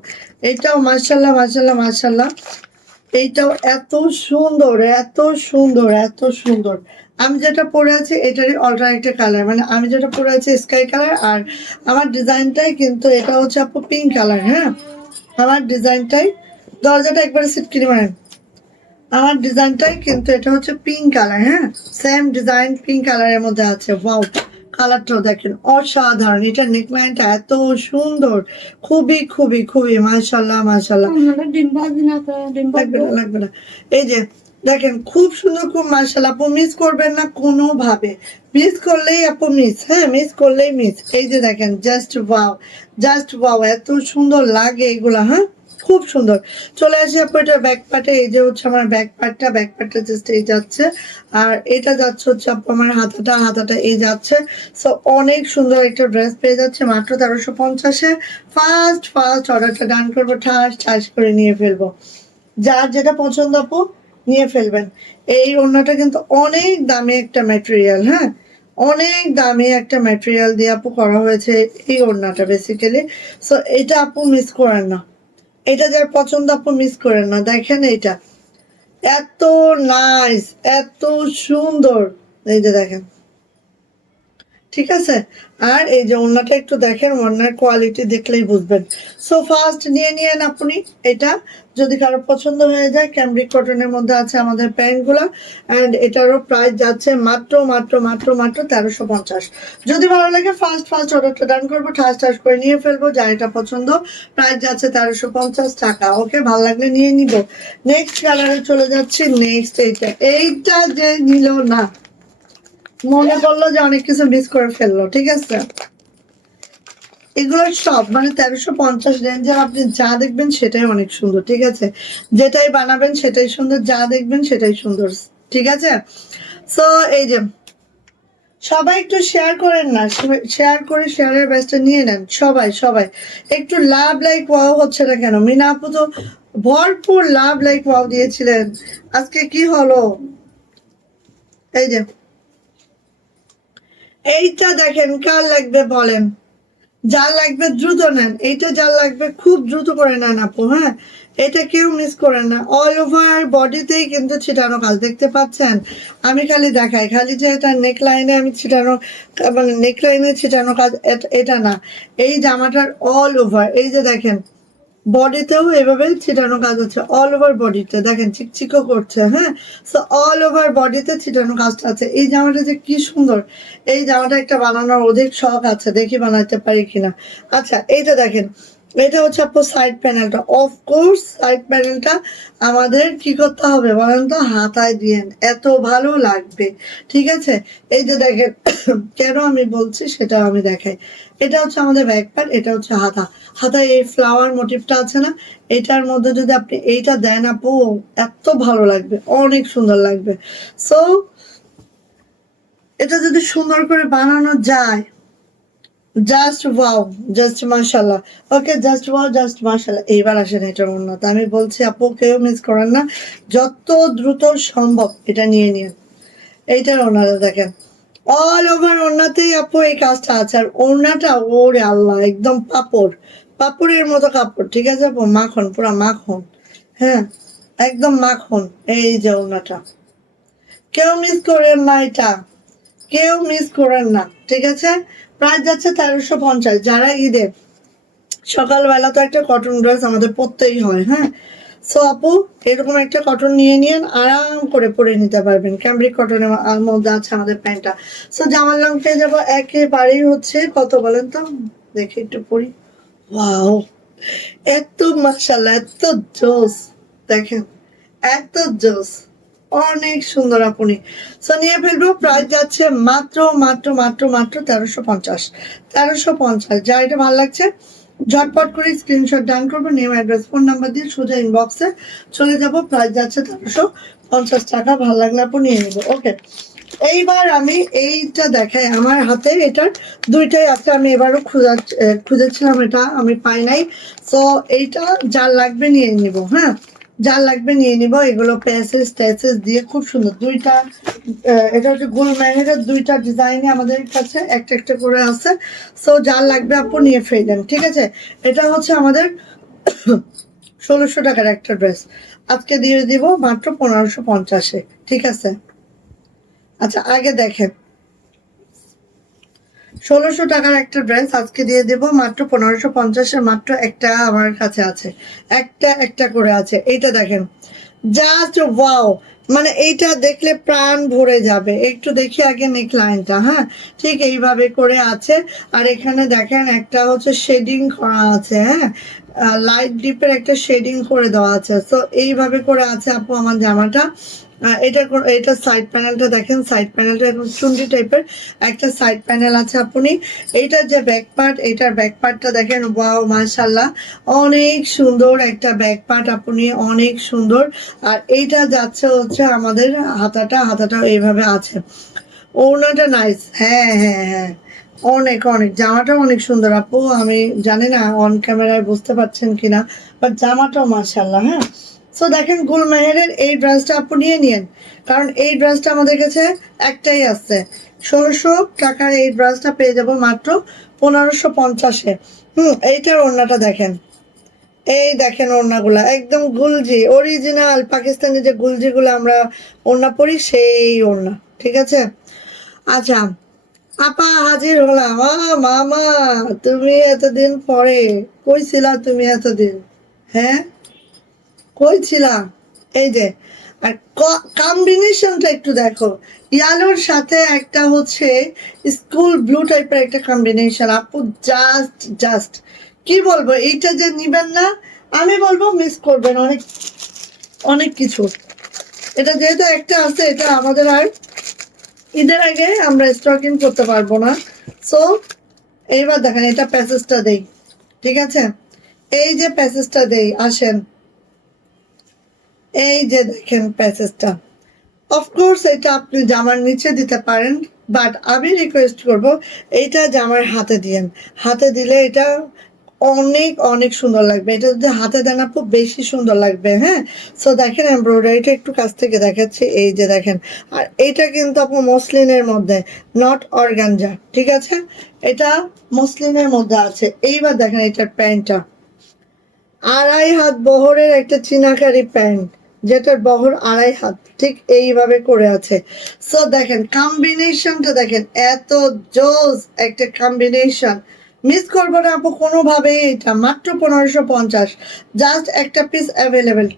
এইটাও মাশাল্লাহ মাশাল্লাহ মাশাল্লাহ। এইটাও এত সুন্দর, এত সুন্দর, এত সুন্দর। আমি যেটা পরে আছি এটারই অল্টারনেটিভ কালার, মানে আমি যেটা পরে আছি স্কাই কালার, আর আমার ডিজাইনটাই কিন্তু এটা হচ্ছে আপু পিঙ্ক কালার। হ্যাঁ আমার ডিজাইনটাই, দরজাটা একবারে সিটকিনি মারেন, আমার ডিজাইনটাই কিন্তু এটা হচ্ছে পিঙ্ক কালার। হ্যাঁ সেম ডিজাইন পিঙ্ক কালারের মধ্যে আছে। ওয়াও, কালারটাও দেখেন অসাধারণ, এটা নেকলাইনটা এত সুন্দর, খুবই খুবই খুবই মাশাল্লাহ মাশাল্লাহ। লাগবে না লাগবে না। এই যে দেখেন খুব সুন্দর, খুব মাশাল্লাহ। আপু মিস করবেন না কোনোভাবে, মিস করলেই আপু মিস, হ্যাঁ মিস করলেই মিস। এই যে দেখেন জাস্ট ওয়াও, জাস্ট ওয়াও, এত সুন্দর লাগে এগুলা। হ্যাঁ খুব সুন্দর। চলে আসি আপু এটা ব্যাক পার্টে। এই যে হচ্ছে আমার ব্যাক পার্টটা, ব্যাক পার্টটা জাস্ট এই যাচ্ছে, আর এটা যাচ্ছে হচ্ছে আপু আমার হাতাটা, হাতাটা এই যাচ্ছে। সো অনেক সুন্দর একটা ড্রেস পেয়ে যাচ্ছে মাত্র 1350-এ। ফার্স্ট ফার্স্ট অর্ডারটা ডান করবো, ঠাস ঠাস করে নিয়ে ফেলবো। যার যেটা পছন্দ আপু নিয়ে ফেলবেন। এই ওড়নাটা কিন্তু অনেক দামি একটা ম্যাটেরিয়াল, হ্যাঁ অনেক দামি একটা ম্যাটেরিয়াল দিয়ে আপু করা হয়েছে এই ওড়নাটা বেসিক্যালি। সো এটা আপু মিস করেন না, এটা যার পছন্দ আপু মিস করেন না। দেখেন এটা এত নাইস, এত সুন্দর, এই যে দেখেন, ঠিক আছে। আর এই যে ওড়নাটা একটু দেখেন, ওড়নার কোয়ালিটি দেখলেই বুঝবেন। সো ফার্স্ট নিয়ে নিয়েন আপনি এটা, যদি কারো পছন্দ হয়ে যায়। ক্যামব্রিক কটনের মধ্যে আছে আমাদের প্যান্টগুলো, অ্যান্ড এটারও প্রাইস যাচ্ছে মাত্র মাত্র মাত্র মাত্র 1350। যদি ভালো লাগে ফার্স্ট ফার্স্ট অর্ডারটা ডান করবো, ঠাস ঠাস করে নিয়ে ফেলবো। যার এটা পছন্দ প্রাইস যাচ্ছে 1350 টাকা। ওকে, ভালো লাগলে নিয়ে নিব। নেক্সট কালারে চলে যাচ্ছি, নেক্সট এইটা, এইটা যে নিল না মনে করলো যে অনেক কিছু মিস করে ফেললো, ঠিক আছে। এগুলো সব মানে 1350 রেঞ্জের, আপনি যা দেখবেন সেটাই অনেক সুন্দর, ঠিক আছে, যেটাই বানাবেন সেটাই সুন্দর, যা দেখবেন সেটাই সুন্দর, ঠিক আছে। সো এই যে সবাই একটু শেয়ার করেন না, শেয়ার করে শেয়ারের ব্যাচটা নিয়ে নেন সবাই সবাই। একটু লাভ লাইক ওয়াও হচ্ছে না কেন? মিনা আপু তো ভরপুর লাভ লাইক ওয়াও দিয়েছিলেন, আজকে কি হলো? এই যে এইটা দেখেন, কার লাগবে বলেন, যার লাগবে দ্রুত নেন, এইটা যার লাগবে খুব দ্রুত করে নেন আপু। হ্যাঁ এটা কেউ মিস করেন না, অল ওভার বডিতেই কিন্তু ছিটানো কাজ দেখতে পাচ্ছেন। আমি খালি দেখাই, খালি যে এটা নেকলাইনে আমি ছিটানো, মানে নেকলাইনে ছিটানো কাজ এটা না, এই জামাটার অল ওভার এই যে দেখেন, বডিতেও এভাবে ছিটানো কাজ হচ্ছে, অল ওভার বডিতে দেখেন চিকচিকও করছে। হ্যাঁ সো অল ওভার বডিতে ছিটানো কাজটা আছে। এই জামাটা যে কি সুন্দর, এই জামাটা একটা বানানোর অধিক শখ আছে, দেখি বানাতে পারি কিনা। আচ্ছা এইটা দেখেন, এটা হচ্ছে আপু সাইড প্যানেলটা। অফকোর্স সাইড প্যানেলটা আমাদের কি করতে হবে বলেন তো, হাতায় দিয়েন, এত ভালো লাগবে। ঠিক আছে, এই যে দেখেন কেন আমি বলছি সেটা আমি দেখাই। এটা হচ্ছে আমাদের ব্যাক পার্ট, এটা হচ্ছে হাতা। হাতায় এই ফ্লাওয়ার মোটিভটা আছে না, এটার মধ্যে যদি আপনি এইটা দেন আপু, এত ভালো লাগবে, অনেক সুন্দর লাগবে। সো এটা যদি সুন্দর করে বানানো যায়, জাস্ট ওয়াও, জাস্ট মাশাল্লাহ। ওকে, জাস্ট ওয়াও, জাস্ট মাশাল্লাহ। এইবার আসেন এটার উন্নত, আমি বলছি আপু কেউ মিস করেন না, যত দ্রুত সম্ভব এটা নিয়ে নিন। এইটার ওনারা দেখেন, অল ওভার ওড়নাতেই আপু এই কাজটা আছে। আর ওড়নাটা ওরে আল্লাহ, একদম পাপড়, পাপড়ের মতো কাপড়। ঠিক আছে আপু, মাখন, পুরা মাখন। হ্যাঁ, একদম মাখন। এই যে ওড়নাটা, কেউ মিস করেন না এটা, কেউ মিস করেন না। ঠিক আছে, প্রাইস যাচ্ছে 1350। যারা ঈদে সকালবেলা তো একটা কটন ড্রেস আমাদের পরতেই হয়, হ্যাঁ। সো আপু এরকম একটা কটন নিয়ে নিন, আরাম করে পরে নিতে পারবেন। ক্যামব্রিক কটনের মধ্যে আছে আমাদের প্যান্টটা। সো জামার লং পেয়ে যাবো একেবারেই হচ্ছে কত বলেন তো, দেখে একটু পরি। ওয়াও, এত মাশাআল্লাহ, এত জোস, দেখেন এত জোস, অনেক সুন্দর আপনি। সো নিয়ে ফেলবো, প্রাইস যাচ্ছে মাত্র মাত্র মাত্র মাত্র 1350। 1350। যা এটা ভালো লাগছে ঝটপট করে স্ক্রিনশট ডান করবো, নেম অ্যাড্রেস ফোন নাম্বার দিয়ে সোজা ইনবক্সে চলে যাব। প্রাইস যাচ্ছে 1350 টাকা। ভালো লাগলে আপু নিয়ে নেবো। ওকে, এইবার আমি এইটা দেখাই। আমার হাতে এটার দুইটাই আছে, আমি এবারও খুঁজেছিলাম, এটা আমি পাই নাই। সো এইটা যার লাগবে নিয়ে নিব, হ্যাঁ, যার লাগবে নিয়ে নিব। এগুলো প্যাসেজ ট্যাসেজ দিয়ে খুব সুন্দর দুইটা। এটা হচ্ছে গোল ম্যানেজার, দুইটা ডিজাইনে আমাদের কাছে একটা একটা করে আছে। সো যার লাগবে আপু নিয়ে ফেলেন। ঠিক আছে, এটা হচ্ছে আমাদের 1600 টাকার একটা ড্রেস, আজকে দিয়ে দিব মাত্র 1550-এ। ঠিক আছে, আচ্ছা আগে দেখেন, 1600 টাকার একটা ড্রেস আজকে দিয়ে দেবো মাত্র 1550-এ। মাত্র একটা আমার কাছে আছে, একটা একটা করে আছে। এইটা দেখেন, জাস্ট ওয়াও, মানে এইটা দেখলে প্রাণ ভরে যাবে। একটু দেখি আগে নেক লাইনটা, হ্যাঁ, ঠিক এইভাবে করে আছে। আর এখানে দেখেন একটা হচ্ছে শেডিং করা আছে, হ্যাঁ, লাইট ডিপের একটা শেডিং করে দেওয়া আছে। তো এইভাবে করে আছে আপু আমার জামাটা। এটা সাইড প্যানেলটা দেখেন, সাইড প্যানেলটা এরকম চুন্ডি টাইপের একটা সাইড প্যানেল আছে আপনি। এইটার যে ব্যাক পার্ট, এইটার ব্যাক পার্টটা দেখেন, ওয়াও মাশাল্লাহ, অনেক সুন্দর একটা ব্যাক পার্ট আপনি, অনেক সুন্দর। আর এইটা যাচ্ছে হচ্ছে আমাদের হাতাটা, হাতাটাও এইভাবে আছে। ওড়নাটা নাইস, হ্যাঁ হ্যাঁ হ্যাঁ, অনেক অনেক, জামাটাও অনেক সুন্দর আপু। আমি জানি না অন ক্যামেরায় বুঝতে পারছেন কিনা, বাট জামাটাও মাশাল্লাহ। হ্যাঁ, সো দেখেন গুলমেহেরের এই ড্রেসটা আপু নিয়ে নিন, কারণ এই ড্রেসটা আমাদের কাছে একটাই আছে। 1600 টাকার এই ড্রেসটা পেয়ে যাব মাত্র 1550-এ। এইটার ওড়নাটা দেখেন, এই দেখেন ওড়নাগুলা একদম গুলজি, অরিজিনাল পাকিস্তানি যে গুলজিগুলো আমরা ওড়না পরি, সেই ওড়না। ঠিক আছে, আচ্ছা আপা হাজির হলাম। মামা, তুমি এতদিন পরে, কই ছিলা তুমি এতদিন? হ্যাঁ, কই ছিলা? এই যে, আর কম্বিনেশনটা একটু দেখো, ইয়ালোর সাথে একটা হচ্ছে স্কুল ব্লু টাইপের একটা কম্বিনেশন আপু, জাস্ট জাস্ট কি বলবো, এইটা যে নিবেন না, আমি বলবো মিস করবেন অনেক অনেক কিছু। এটা যেহেতু একটা আছে, এটা আমাদের আর ঈদের আগে আমরা স্টকিং করতে পারবো না। সো এইবার দেখেন, এটা প্যাসেজটা দেই। ঠিক আছে, এই যে প্যাসেজটা দেই, আসেন, এই যে দেখেন প্যাসেজটা। অফকোর্স এটা আপনি জামার নিচে দিতে পারেন, বাট আমি রিকোয়েস্ট করব এইটা জামার হাতে দিয়েন। হাতে দিলে এটা অনেক অনেক সুন্দর লাগবে। এটা যদি হাতে দেন আপু বেশি সুন্দর লাগবে। হ্যাঁ, সো দেখেন এমব্রয়ডারিটা একটু কাছ থেকে দেখাচ্ছি, এই যে দেখেন। আর এটা কিন্তু আপু মসলিনের মধ্যে, নট অর্গানজা। ঠিক আছে, এটা মসলিনের মধ্যে আছে। এইবার দেখেন এটার প্যান্টটা, 2.5 হাত বহরের একটা চিনাকারি প্যান্ট, যেটার বহর 2.5 হাত, ঠিক এইভাবে করে আছে। সো দেখেন কম্বিনেশনটা দেখেন, এত জোস একটা কম্বিনেশন, মিস করবো না আপু কোনোভাবেই। এটা মাত্র 1550, জাস্ট একটা পিস অ্যাভেলেবেল,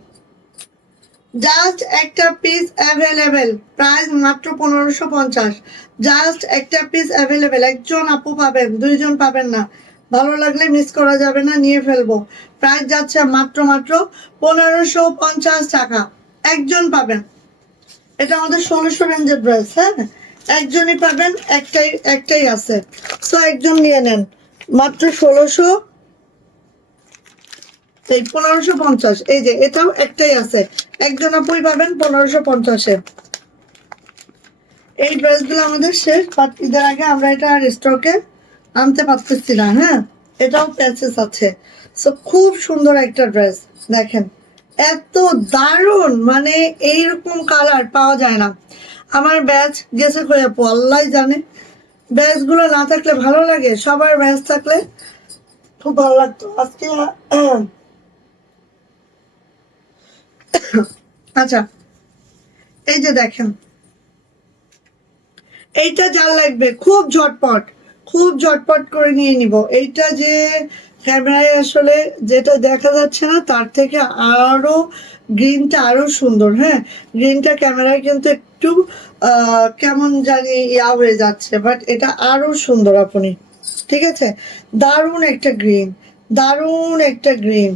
জাস্ট একটা পিস অ্যাভেলেবেল, প্রাইস মাত্র 1550, জাস্ট একটা পিস অ্যাভেলেবেল। একজন আপু পাবেন, দুইজন পাবেন না, ভালো লাগলে মিস করা যাবে না, নিয়ে ফেলবো। প্রাইস যাচ্ছে মাত্র মাত্র 1550 টাকা, একজন পাবেন। এটা আমাদের 1600 রেঞ্জের ড্রেস, হ্যাঁ একজনই পাবেন, একটাই আছে, সো একজন নিয়ে নেন। মাত্র 1600, এই 1550, এই যে এটাও একটাই আছে, একজন আপুই পাবেন 1550-এ। এই ড্রেসগুলো আমাদের শেষ, বাট ঈদের আগে আমরা এটা আর স্টকে আনতে পারতেছি না। হ্যাঁ এটাও প্যাচেস আছে, সো খুব সুন্দর একটা ড্রেস। দেখেন এত দারুণ, মানে এইরকম কালার পাওয়া যায় না। আমার ব্যাচ গেছে কই আপু, আল্লাহ জানে। ব্যাচগুলো না থাকলে ভালো লাগে, সবার ব্যাচ থাকলে খুব ভালো লাগতো। আজকে আচ্ছা এই যে দেখেন, এইটা যার লাগবে খুব ঝটপট, খুব ঝটপট করে নিয়ে নিব। এইটা যে ক্যামেরায় আসলে যেটা দেখা যাচ্ছে না, তার থেকে আরো গ্রিনটা আরো সুন্দর। হ্যাঁ গ্রিনটা ক্যামেরায় কিন্তু একটু কেমন জানি ইয়া হয়ে যাচ্ছে, বাট এটা আরো সুন্দর আপনি। ঠিক আছে, দারুণ একটা গ্রিন, দারুণ একটা গ্রিন,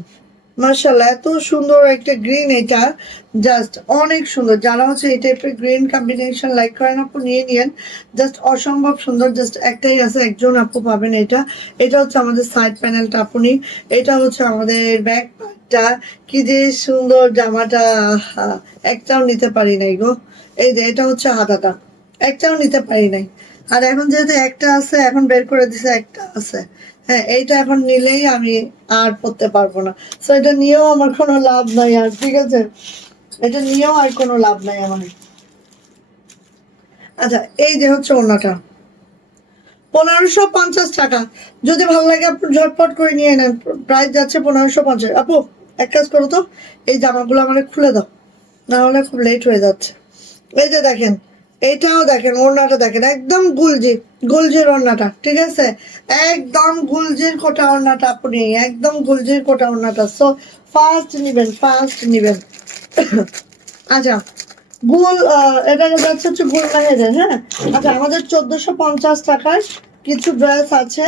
মার্শাল্লাহ এত সুন্দর একটা গ্রিন। এটা জাস্ট অনেক সুন্দর, যারা হচ্ছে এই টাইপের গ্রিন কম্বিনেশন লাইক করেন আপু নিয়ে নিয়েন, জাস্ট অসম্ভব সুন্দর। জাস্ট একটাই আছে, একজন আপু পাবেন এটা। এটা হচ্ছে আমাদের সাইড প্যানেলটা আপনি, এটা হচ্ছে আমাদের ব্যাক পার্টটা। কি যে সুন্দর জামাটা, একটাও নিতে পারি নাই গো। এই যে এটা হচ্ছে হাতাটা, একটাও নিতে পারি নাই। আর এখন যেহেতু একটা আছে, এখন বের করে দিছে একটা আছে। হ্যাঁ এইটা এখন নিলেই আমি আর পড়তে পারবো না, সো এটা নিয়েও আমার কোনো লাভ নাই আর। ঠিক আছে, এটা নিয়েও আর কোনো লাভ নাই আমার। আচ্ছা এই যে হচ্ছে ওড়নাটা, 1550 টাকা। যদি ভালো লাগে আপনি ঝটপট করে নিয়ে নেন, প্রাইস যাচ্ছে 1550। আপু এক কাজ করো তো, এই জামাগুলো আমার খুলে দাও, না হলে খুব লেট হয়ে যাচ্ছে। এই যে দেখেন, এইটাও দেখেন, ওড়নাটা দেখেন একদম গুলজি, গুলজির ওড়নাটা। ঠিক আছে, একদম গুলজির কোটা ওড়নাটা আপনি, একদম গুলজির কোটা ওড়নাটা। সো ফার্স্ট নিবেন, ফার্স্ট নিবেন। আচ্ছা গুল, এটা যাচ্ছে হচ্ছে গুল মেহেরের। হ্যাঁ আচ্ছা, আমাদের 1450 টাকার কিছু ড্রেস আছে,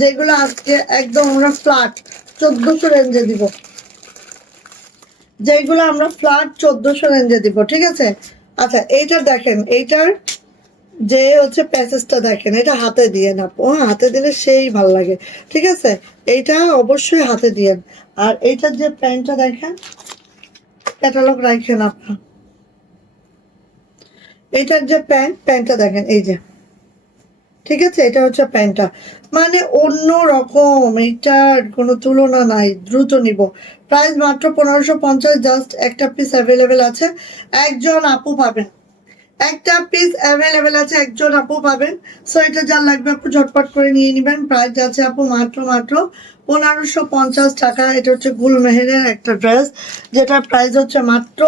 যেগুলো আজকে একদম আমরা ফ্ল্যাট 1400 রেঞ্জে দিব, যেগুলো আমরা ফ্ল্যাট 1400 রেঞ্জে দিব। ঠিক আছে, আচ্ছা এইটা দেখেন, এইটার যে হচ্ছে প্যাসেজটা দেখেন, এটা হাতে দিয়ে না, ও হাতে দিলে সেই ভাল লাগে। ঠিক আছে, এইটা অবশ্যই হাতে দিয়েন। আর এইটার যে প্যান্টটা দেখেন, ক্যাটালগ রাখেন আপনার, এইটার যে প্যান্টটা দেখেন, এই যে ঠিক আছে, এটা হচ্ছে প্যান্টটা, মানে অন্য রকম, এইটার কোনো তুলনা নাই। দ্রুত নিব, প্রাইস মাত্র 1550। জাস্ট একটা পিস অ্যাভেলেবেল আছে, একজন আপু পাবেন, একটা পিস অ্যাভেলেবেল আছে, একজন আপু পাবেন। সো এটা যার লাগবে আপু ঝটপট করে নিয়ে নেবেন। প্রাইস যাচ্ছে আপু মাত্র মাত্র 1550 টাকা। এটা হচ্ছে গুল মেহেরের একটা ড্রেস, যেটার প্রাইস হচ্ছে মাত্র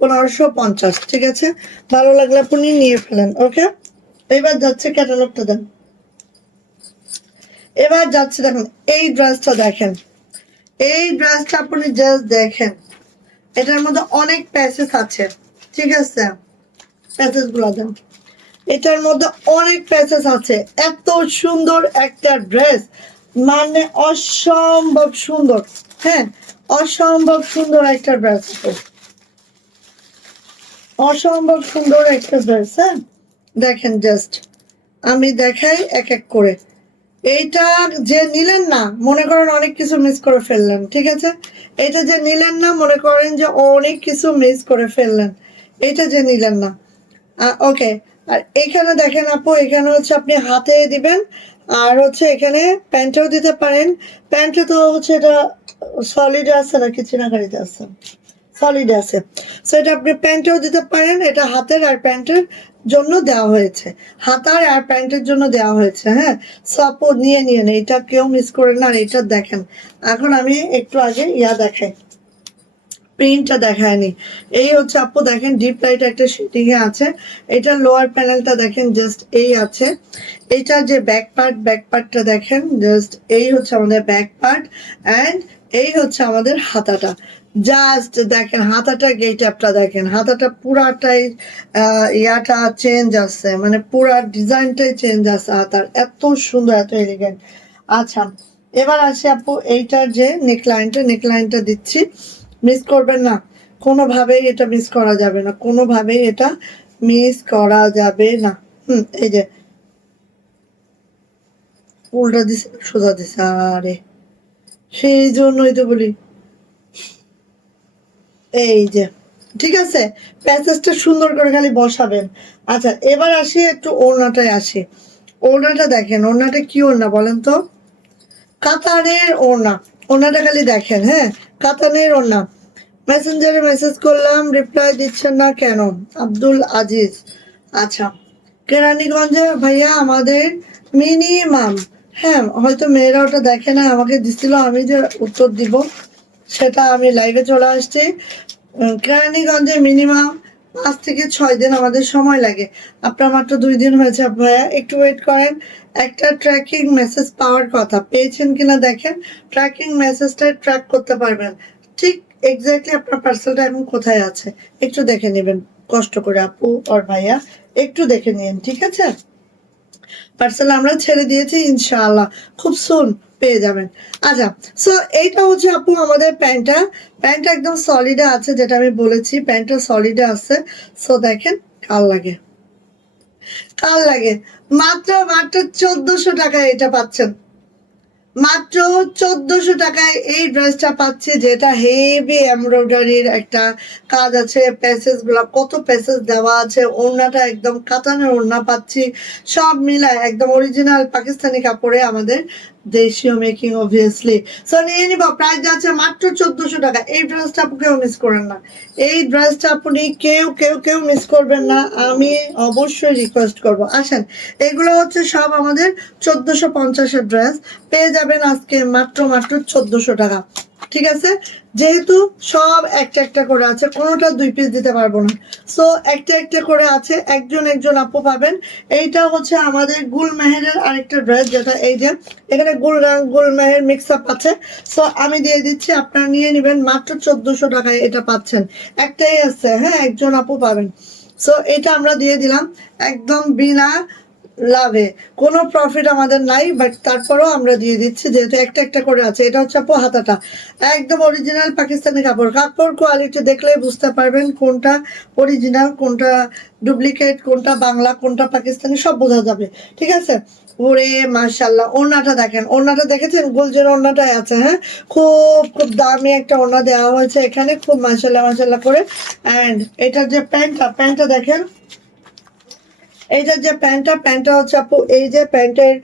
1550। ঠিক আছে, ভালো লাগলে আপনি নিয়ে ফেলেন। ওকে, এবার যাচ্ছে ক্যাটালগটা দেন। এবার যাচ্ছে দেখুন, এই ড্রেসটা দেখেন, এই ড্রেসটা আপনি জাস্ট দেখেন, এটার মধ্যে অনেক প্যাসেজ আছে। ঠিক আছে, প্যাসেজ গুলো দেন, এটার মধ্যে অনেক প্যাসেজ আছে। এত সুন্দর একটা ড্রেস, মানে অসম্ভব সুন্দর। হ্যাঁ অসম্ভব সুন্দর একটা ড্রেস, অসম্ভব সুন্দর একটা ড্রেস। হ্যাঁ দেখেন, জাস্ট আমি দেখাই এক এক করে। এইটা যে নিলেন না, মনে করেন অনেক কিছু মিস করে ফেললেন। ঠিক আছে, এটা যে নিলেন না, মনে করেন যে অনেক কিছু মিস করে ফেললেন। এটা যে নিলেন না, ওকে। আর এখানে দেখেন আপু, এখানে হচ্ছে আপনি হাতে দিবেন, আর হচ্ছে এখানে প্যান্টেও দিতে পারেন। প্যান্টে তো হচ্ছে এটা সলিড আছে নাকি চিনাকারিতে আছে, সলিড আছে। সো এটা আপনি প্যান্টেও দিতে পারেন, এটা হাতের আর প্যান্টের জন্য দেওয়া হয়েছে, হাতার আর প্যান্টের জন্য দেওয়া হয়েছে। হ্যাঁ সো আপু নিয়ে নিয়ে এটা কেউ মিস করেন না। আর এটা দেখেন, এখন আমি একটু আগে ইয়া দেখাই, প্রিন্টটা দেখায়নি। এই হচ্ছে আপু দেখেন, ডিপ লাইট একটা শেডিং এ আছে। এটা লোয়ার প্যানেলটা দেখেন, জাস্ট এই আছে। এটা যে ব্যাক পার্ট, ব্যাক পার্টটা দেখেন, জাস্ট এই হচ্ছে আমাদের ব্যাক পার্ট, অ্যান্ড এই হচ্ছে আমাদের হাতাটা। জাস্ট দেখেন হাতাটা, গেট আপটা দেখেন, হাতাটা পুরাটাই ইয়াটা চেঞ্জ আছে, মানে পুরা ডিজাইনটাই চেঞ্জ আছে হাতার, এত সুন্দর, এত এলিগেন্ট। আচ্ছা এবার আসি আপু এইটার যে নেকলাইনটা দিচ্ছি, মিস করবেন না কোনোভাবেই, এটা মিস করা যাবে না, কোনোভাবেই এটা মিস করা যাবে না। এই যে উল্টা দিছে সোজা দিছে, আরে সেই জন্যই তো বলি। এই যে ঠিক আছে, প্যাসেজটা সুন্দর করে খালি বসাবেন। আচ্ছা এবার আসি একটু ওড়নাটায় আসি। ওড়নাটা দেখেন, ওড়নাটা কি ওড়না বলেন তো? কাতানের ওড়না। ওড়নাটা খালি দেখেন, হ্যাঁ কাতানের ওড়না। মেসেঞ্জারে মেসেজ করলাম, রিপ্লাই দিচ্ছেন না কেন? আব্দুল আজিজ। আচ্ছা, কেরানীগঞ্জে ভাইয়া আমাদের মিনিমাম, হ্যাঁ হয়তো মেয়েরা ওটা দেখে না, আমাকে দিছিল, আমি যে উত্তর দিব সেটা আমি লাইভে চলে আসছি। কেরানীগঞ্জে মিনিমাম 5 থেকে 6 দিন আমাদের সময় লাগে। আপনার মাত্র 2 দিন হয়েছে ভাইয়া, একটু ওয়েট করেন। একটা ট্র্যাকিং মেসেজ পাওয়ার কথা, পেয়েছেন কিনা দেখেন। ট্র্যাকিং মেসেজটা ট্র্যাক করতে পারবেন ঠিক এক্স্যাক্টলি আপনার পার্সেলটা এখন কোথায় আছে, একটু দেখে নেবেন কষ্ট করে আপু আর ভাইয়া, একটু দেখে নিন ঠিক আছে। পার্সেল আমরা ছেড়ে দিয়েছি, ইনশাআল্লাহ খুব সুন পেয়ে যাবেন। আচ্ছা, সো এইটা হচ্ছে আপু আমাদের প্যান্টটা একদম সলিডে আছে, যেটা আমি বলেছি প্যান্টটা সলিডে আছে। সো দেখেন কাল লাগে, কাল লাগে, মাত্র মাত্র 1400 টাকায় এটা পাচ্ছেন। মাত্র 1400 টাকায় এই ড্রেসটা পাচ্ছি, যেটা হেভি এমব্রয়ডারির একটা কাজ আছে, প্যাসেজ গুলা কত প্যাসেজ দেওয়া আছে, ওড়নাটা একদম কাতানের ওড়না পাচ্ছি, সব মিলায় একদম অরিজিনাল পাকিস্তানি কাপড়ে আমাদের দেশীয় মেকিং অবভিয়াসলি। সো নিয়ে নিব, প্রাইস যাচ্ছে মাত্র 1400 টাকা। এই ড্রেসটা আপু কেউ মিস করেন না, এই ড্রেসটা আপনি কেউ মিস করবেন না, আমি অবশ্যই রিকোয়েস্ট করব। আসেন, এগুলো হচ্ছে সব আমাদের 1450-এর ড্রেস, পেয়ে যাবেন আজকে মাত্র মাত্র 1400 টাকা। ঠিক আছে, যেহেতু সব একটা একটা করে আছে, কোনোটা 2 পিস দিতে পারবো না, সো একটা একটা করে আছে, একজন আপু পাবেন। এইটা হচ্ছে আমাদের গুল মেহেরের আরেকটা ড্রেস, যেটা এই যে এখানে গুল রং গুল মেহের মিক্স আপ আছে। সো আমি দিয়ে দিচ্ছি, আপনারা নিয়ে নেবেন মাত্র 1400 টাকায় এটা পাচ্ছেন। একটাই আছে, হ্যাঁ একজন আপু পাবেন। সো এটা আমরা দিয়ে দিলাম একদম বিনা লাভে, কোনো প্রফিট আমাদের নাই, বাট তারপরেও আমরা দিয়ে দিচ্ছি, যেহেতু একটা একটা করে আছে। এটা হচ্ছে আপু হাতাটা, একদম অরিজিনাল পাকিস্তানি কাপড়, কাপড় কোয়ালিটি দেখলেই বুঝতে পারবেন কোনটা অরিজিনাল, কোনটা ডুপ্লিকেট, কোনটা বাংলা, কোনটা পাকিস্তানি, সব বোঝা যাবে। ঠিক আছে, ওরে মাশাল্লাহ, ওড়নাটা দেখেন, ওড়নাটা দেখেছেন গোলজের ওড়নাটাই আছে, হ্যাঁ খুব খুব দামি একটা ওড়না দেওয়া হয়েছে এখানে, খুব মাশাল্লাহ করে। অ্যান্ড এটার যে প্যান্টটা দেখেন, এইটার যে প্যান্টটা হচ্ছে আপু, এই যে প্যান্টের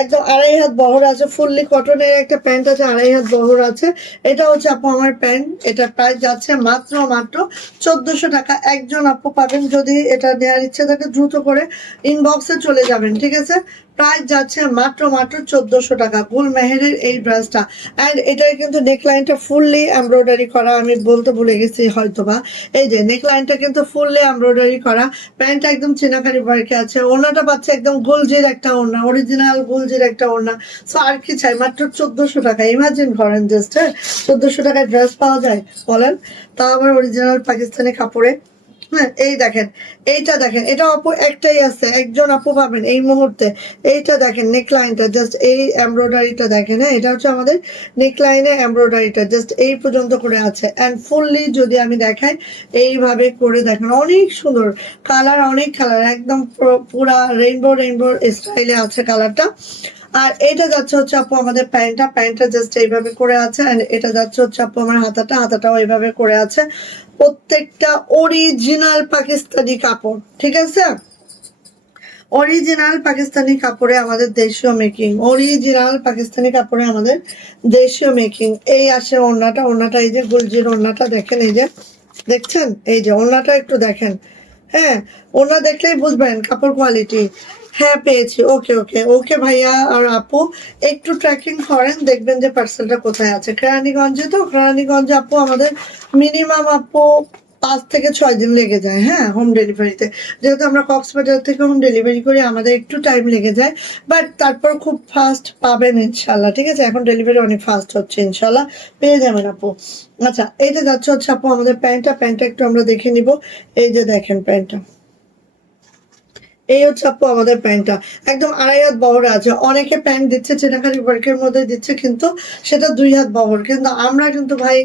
একদম 2.5 হাত বহর আছে, ফুললি কটনের একটা প্যান্ট আছে, 2.5 হাত বহর আছে। এটা হচ্ছে আপু আমার প্যান্ট, এটার প্রাইস যাচ্ছে মাত্র মাত্র 1400 টাকা। একজন আপু পাবেন, যদি এটা নেওয়ার ইচ্ছে থাকে দ্রুত করে ইনবক্সে চলে যাবেন। ঠিক আছে, প্রাইস যাচ্ছে মাত্র মাত্র 1400 টাকা, গুল মেহেরের এই ড্রেসটা। অ্যান্ড এটার কিন্তু নেকলাইনটা ফুললি এমব্রয়ডারি করা, আমি বলতে ভুলে গেছি হয়তোবা, এই যে নেকলাইনটা কিন্তু ফুললি এমব্রয়ডারি করা, প্যান্টটা একদম চিনাকারি ওয়ার্কে আছে, ওড়নাটা পাচ্ছে একদম গুলজির একটা ওড়না, অরিজিনাল গুলজির একটা ওড়না। সো আর কি চাই, মাত্র 1400 টাকা। ইমাজিন করেন জাস্ট, হ্যাঁ 1400 টাকায় ড্রেস পাওয়া যায় বলেন, তাও আবার অরিজিনাল পাকিস্তানি কাপড়ে। হ্যাঁ এই দেখেন, এইটা দেখেন, এটা আপু একটাই আছে, একজন আপু পাবেন এই মুহূর্তে। এইটা দেখেন নেকলাইনটা, জাস্ট এই এমব্রয়ডারিটা দেখেন, হ্যাঁ এটা হচ্ছে আমাদের নেকলাইনে এমব্রয়ডারিটা জাস্ট এই পর্যন্ত করে আছে। অ্যান্ড ফুললি যদি আমি দেখাই, এইভাবে করে দেখেন, অনেক সুন্দর কালার, অনেক কালার, একদম পুরা রেইনবো স্টাইলে আছে কালারটা। আর এটা যাচ্ছে হচ্ছে আপু আমাদের প্যান্টটা জাস্ট এইভাবে করে আছে। এন্ড এটা যাচ্ছে হচ্ছে আপু আমার হাতাটাও এইভাবে করে আছে। প্রত্যেকটা অরিজিনাল পাকিস্তানি কাপড়, ঠিক আছে, অরিজিনাল পাকিস্তানি কাপড়ে আমাদের দেশীয় মেকিং, অরিজিনাল পাকিস্তানি কাপড়ে আমাদের দেশীয় মেকিং। এই আসে ওড়নাটা এই যে গুলজির ওড়নাটা দেখেন, এই যে দেখছেন, এই যে ওড়নাটা একটু দেখেন, হ্যাঁ ওড়না দেখলেই বুঝবেন কাপড় কোয়ালিটি। হ্যাঁ পেয়েছি, ওকে ভাইয়া আর আপু, একটু ট্র্যাকিং করেন, দেখবেন যে পার্সেলটা কোথায় আছে। কেরানীগঞ্জে, তো কেরানীগঞ্জে আপু আমাদের মিনিমাম আপু 5 থেকে 6 দিন লেগে যায়, হ্যাঁ হোম ডেলিভারিতে। যেহেতু আমরা কক্সবাজার থেকে হোম ডেলিভারি করি, আমাদের একটু টাইম লেগে যায়, বাট তারপর খুব ফাস্ট পাবেন ইনশাল্লাহ। ঠিক আছে, এখন ডেলিভারি অনেক ফাস্ট হচ্ছে, ইনশাল্লাহ পেয়ে যাবেন আপু। আচ্ছা এইটা যাচ্ছে হচ্ছে আপু আমাদের প্যান্টটা একটু আমরা দেখে নিব। এই যে দেখেন প্যান্টটা, এই হচ্ছে আপু আমাদের প্যান্টটা, একদম 2.5 হাত বহরে আছে। অনেকে প্যান্ট দিচ্ছে চিনাকারি ওয়ার্কের মধ্যে দিচ্ছে, কিন্তু সেটা 2 হাত বহর, কিন্তু আমরা কিন্তু ভাই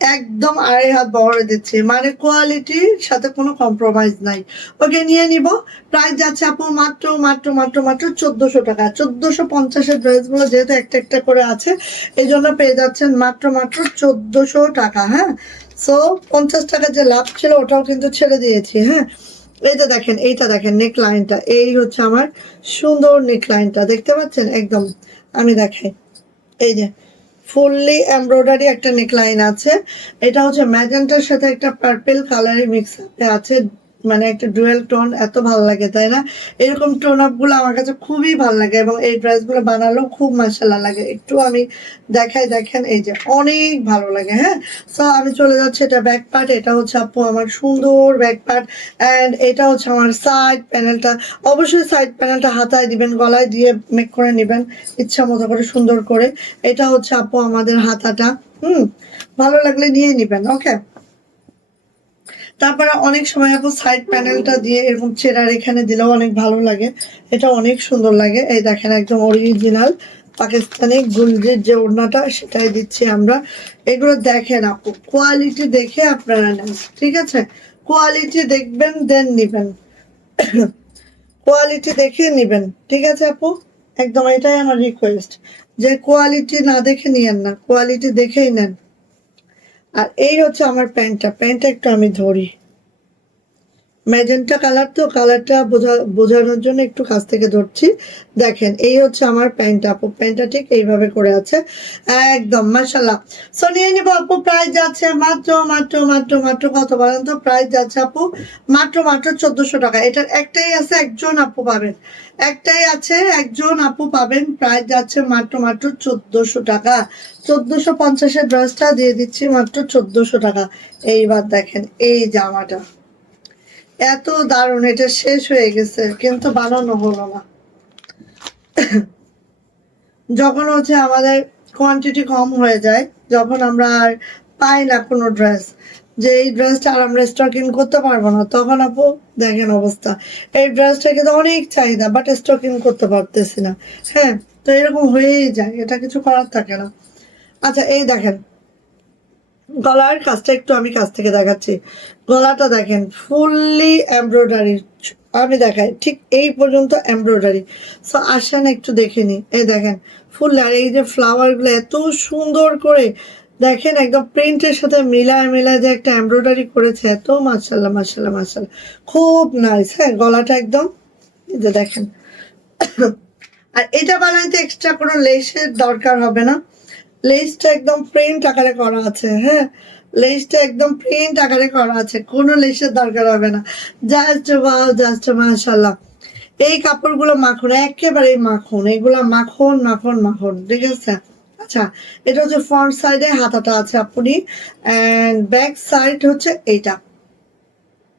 একদম 2.5 হাত বহরে দিচ্ছি, মানে কোয়ালিটির সাথে কোনো কম্প্রোমাইজ নাই। ওকে, নিয়ে নিব। প্রাইস যাচ্ছে আপু মাত্র মাত্র মাত্র মাত্র 1400 টাকা। 1450-এর ড্রেসগুলো যেহেতু একটা একটা করে আছে, এই জন্য পেয়ে যাচ্ছেন মাত্র মাত্র 1400 টাকা। হ্যাঁ, সো 50 টাকা যে লাভ ছিল ওটাও কিন্তু ছেড়ে দিয়েছি। হ্যাঁ, এই যে দেখেন, এইটা দেখেন নেক লাইনটা, এই হচ্ছে আমার সুন্দর নেক লাইনটা, দেখতে পাচ্ছেন একদম। আমি দেখাই, এই যে ফুললি এমব্রয়ডারি একটা নেকলাইন আছে। এটা হচ্ছে ম্যাজেন্টার সাথে একটা পার্পল কালারের মিক্স আছে, মানে একটা ডুয়েল টোন। এত ভালো লাগে তাই না? এরকম টোন আপ গুলো আমার কাছে খুবই ভালো লাগে, এবং এই ড্রেস গুলো বানালেও খুব মাশাআল্লাহ লাগে। একটু আমি দেখাই, দেখেন এই যে অনেক ভালো লাগে। হ্যাঁ, সো আমি চলে যাচ্ছি, এটা ব্যাক পার্ট, এটা হচ্ছে আপু আমার সুন্দর ব্যাক পার্ট, অ্যান্ড এটা হচ্ছে আমার সাইড প্যানেলটা। অবশ্যই সাইড প্যানেলটা হাতায় দিবেন, গলায় দিয়ে মেক করে নেবেন ইচ্ছা মতো করে সুন্দর করে। এটা হচ্ছে আপু আমাদের হাতাটা। ভালো লাগলে নিয়ে নিবেন। ওকে, তারপরে অনেক সময় আপু সাইড প্যানেলটা দিয়ে এরকম চেরার এখানে দিলেও অনেক ভালো লাগে, এটা অনেক সুন্দর লাগে। এই দেখেন একদম অরিজিনাল পাকিস্তানি গুলজির যে ওড়নাটা সেটাই দিচ্ছি আমরা। এগুলো দেখেন আপু, কোয়ালিটি দেখে আপনারা নেন, ঠিক আছে? কোয়ালিটি দেখবেন দেন নিবেন, কোয়ালিটি দেখে নিবেন, ঠিক আছে আপু? একদম এটাই আমার রিকোয়েস্ট, যে কোয়ালিটি না দেখে নিয়েন না, কোয়ালিটি দেখেই নেন। আর এই হচ্ছে আমার প্যান্টটা একটু আমি ধরি, ম্যাজেন্টা কালার, তো কালারটা বোঝানোর জন্য একটু কাছ থেকে ধরছি। দেখেন এই হচ্ছে আমার প্যান্টটা আপু, প্যান্টটা ঠিক এইভাবে করে আছে, একদম মাশাআল্লাহ। সো নিয়ে নিবো আপু, প্রাইস যাচ্ছে মাত্র মাত্র মাত্র মাত্র কত বলেন তো? প্রাইস যাচ্ছে আপু মাত্র মাত্র 1400 টাকা। এটার একটাই আছে, একজন আপু পাবেন, একটাই আছে, একজন আপু পাবেন। প্রাইস যাচ্ছে মাত্র মাত্র 1400 টাকা। 1450-এর ড্রেসটা দিয়ে দিচ্ছি মাত্র 1400 টাকা। এইবার দেখেন এই জামাটা এত দারুণ, এটা শেষ হয়ে গেছে কিন্তু বানানো হলো না। যখন হচ্ছে আমাদের কোয়ান্টিটি কম হয়ে যায়, যখন আমরা আর পাই না কোনো ড্রেস, যে এই ড্রেসটা আর আমরা স্টকিং করতে পারবো না, তখন আপু দেখেন অবস্থা। এই ড্রেসটা কিন্তু অনেক চাহিদা, বাট স্টকিং করতে পারতেছি না। হ্যাঁ, তো এরকম হয়েই যায়, এটা কিছু করার থাকে না। আচ্ছা, এই দেখেন গলার কাজটা একটু আমি কাছ থেকে দেখাচ্ছি। গলাটা দেখেন ফুললি এমব্রয়ডারি, আমি দেখাই ঠিক এই পর্যন্ত এমব্রয়ডারি। সো আসেন একটু দেখে নি, এই দেখেন ফুল, আর এই যে ফ্লাওয়ার গুলো এত সুন্দর করে দেখেন, একদম প্রিন্টের সাথে মিলায় মিলায় যে একটা এমব্রয়ডারি করেছে, এত মাশাআল্লাহ মাশাআল্লাহ মাশাআল্লাহ, খুব নাইস। হ্যাঁ, গলাটা একদম এই যে দেখেন। আর এটা বানাইতে এক্সট্রা কোনো লেসের দরকার হবে না, লেসটা একদম প্রিন্ট আকারে করা আছে। হ্যাঁ, লেসটা একদম প্রিন্ট আকারে করা আছে, কোনো লেসের দরকার হবে না। জাস্ট ওয়াও, জাস্ট মাশাআল্লাহ। এই কাপড়গুলো মাখন, একেবারেই মাখন, এগুলা মাখন মাখন মাখন, ঠিক আছে? আচ্ছা, এটা হচ্ছে ফ্রন্ট সাইডে হাতাটা আছে আপনি, এন্ড ব্যাক সাইড হচ্ছে এইটা,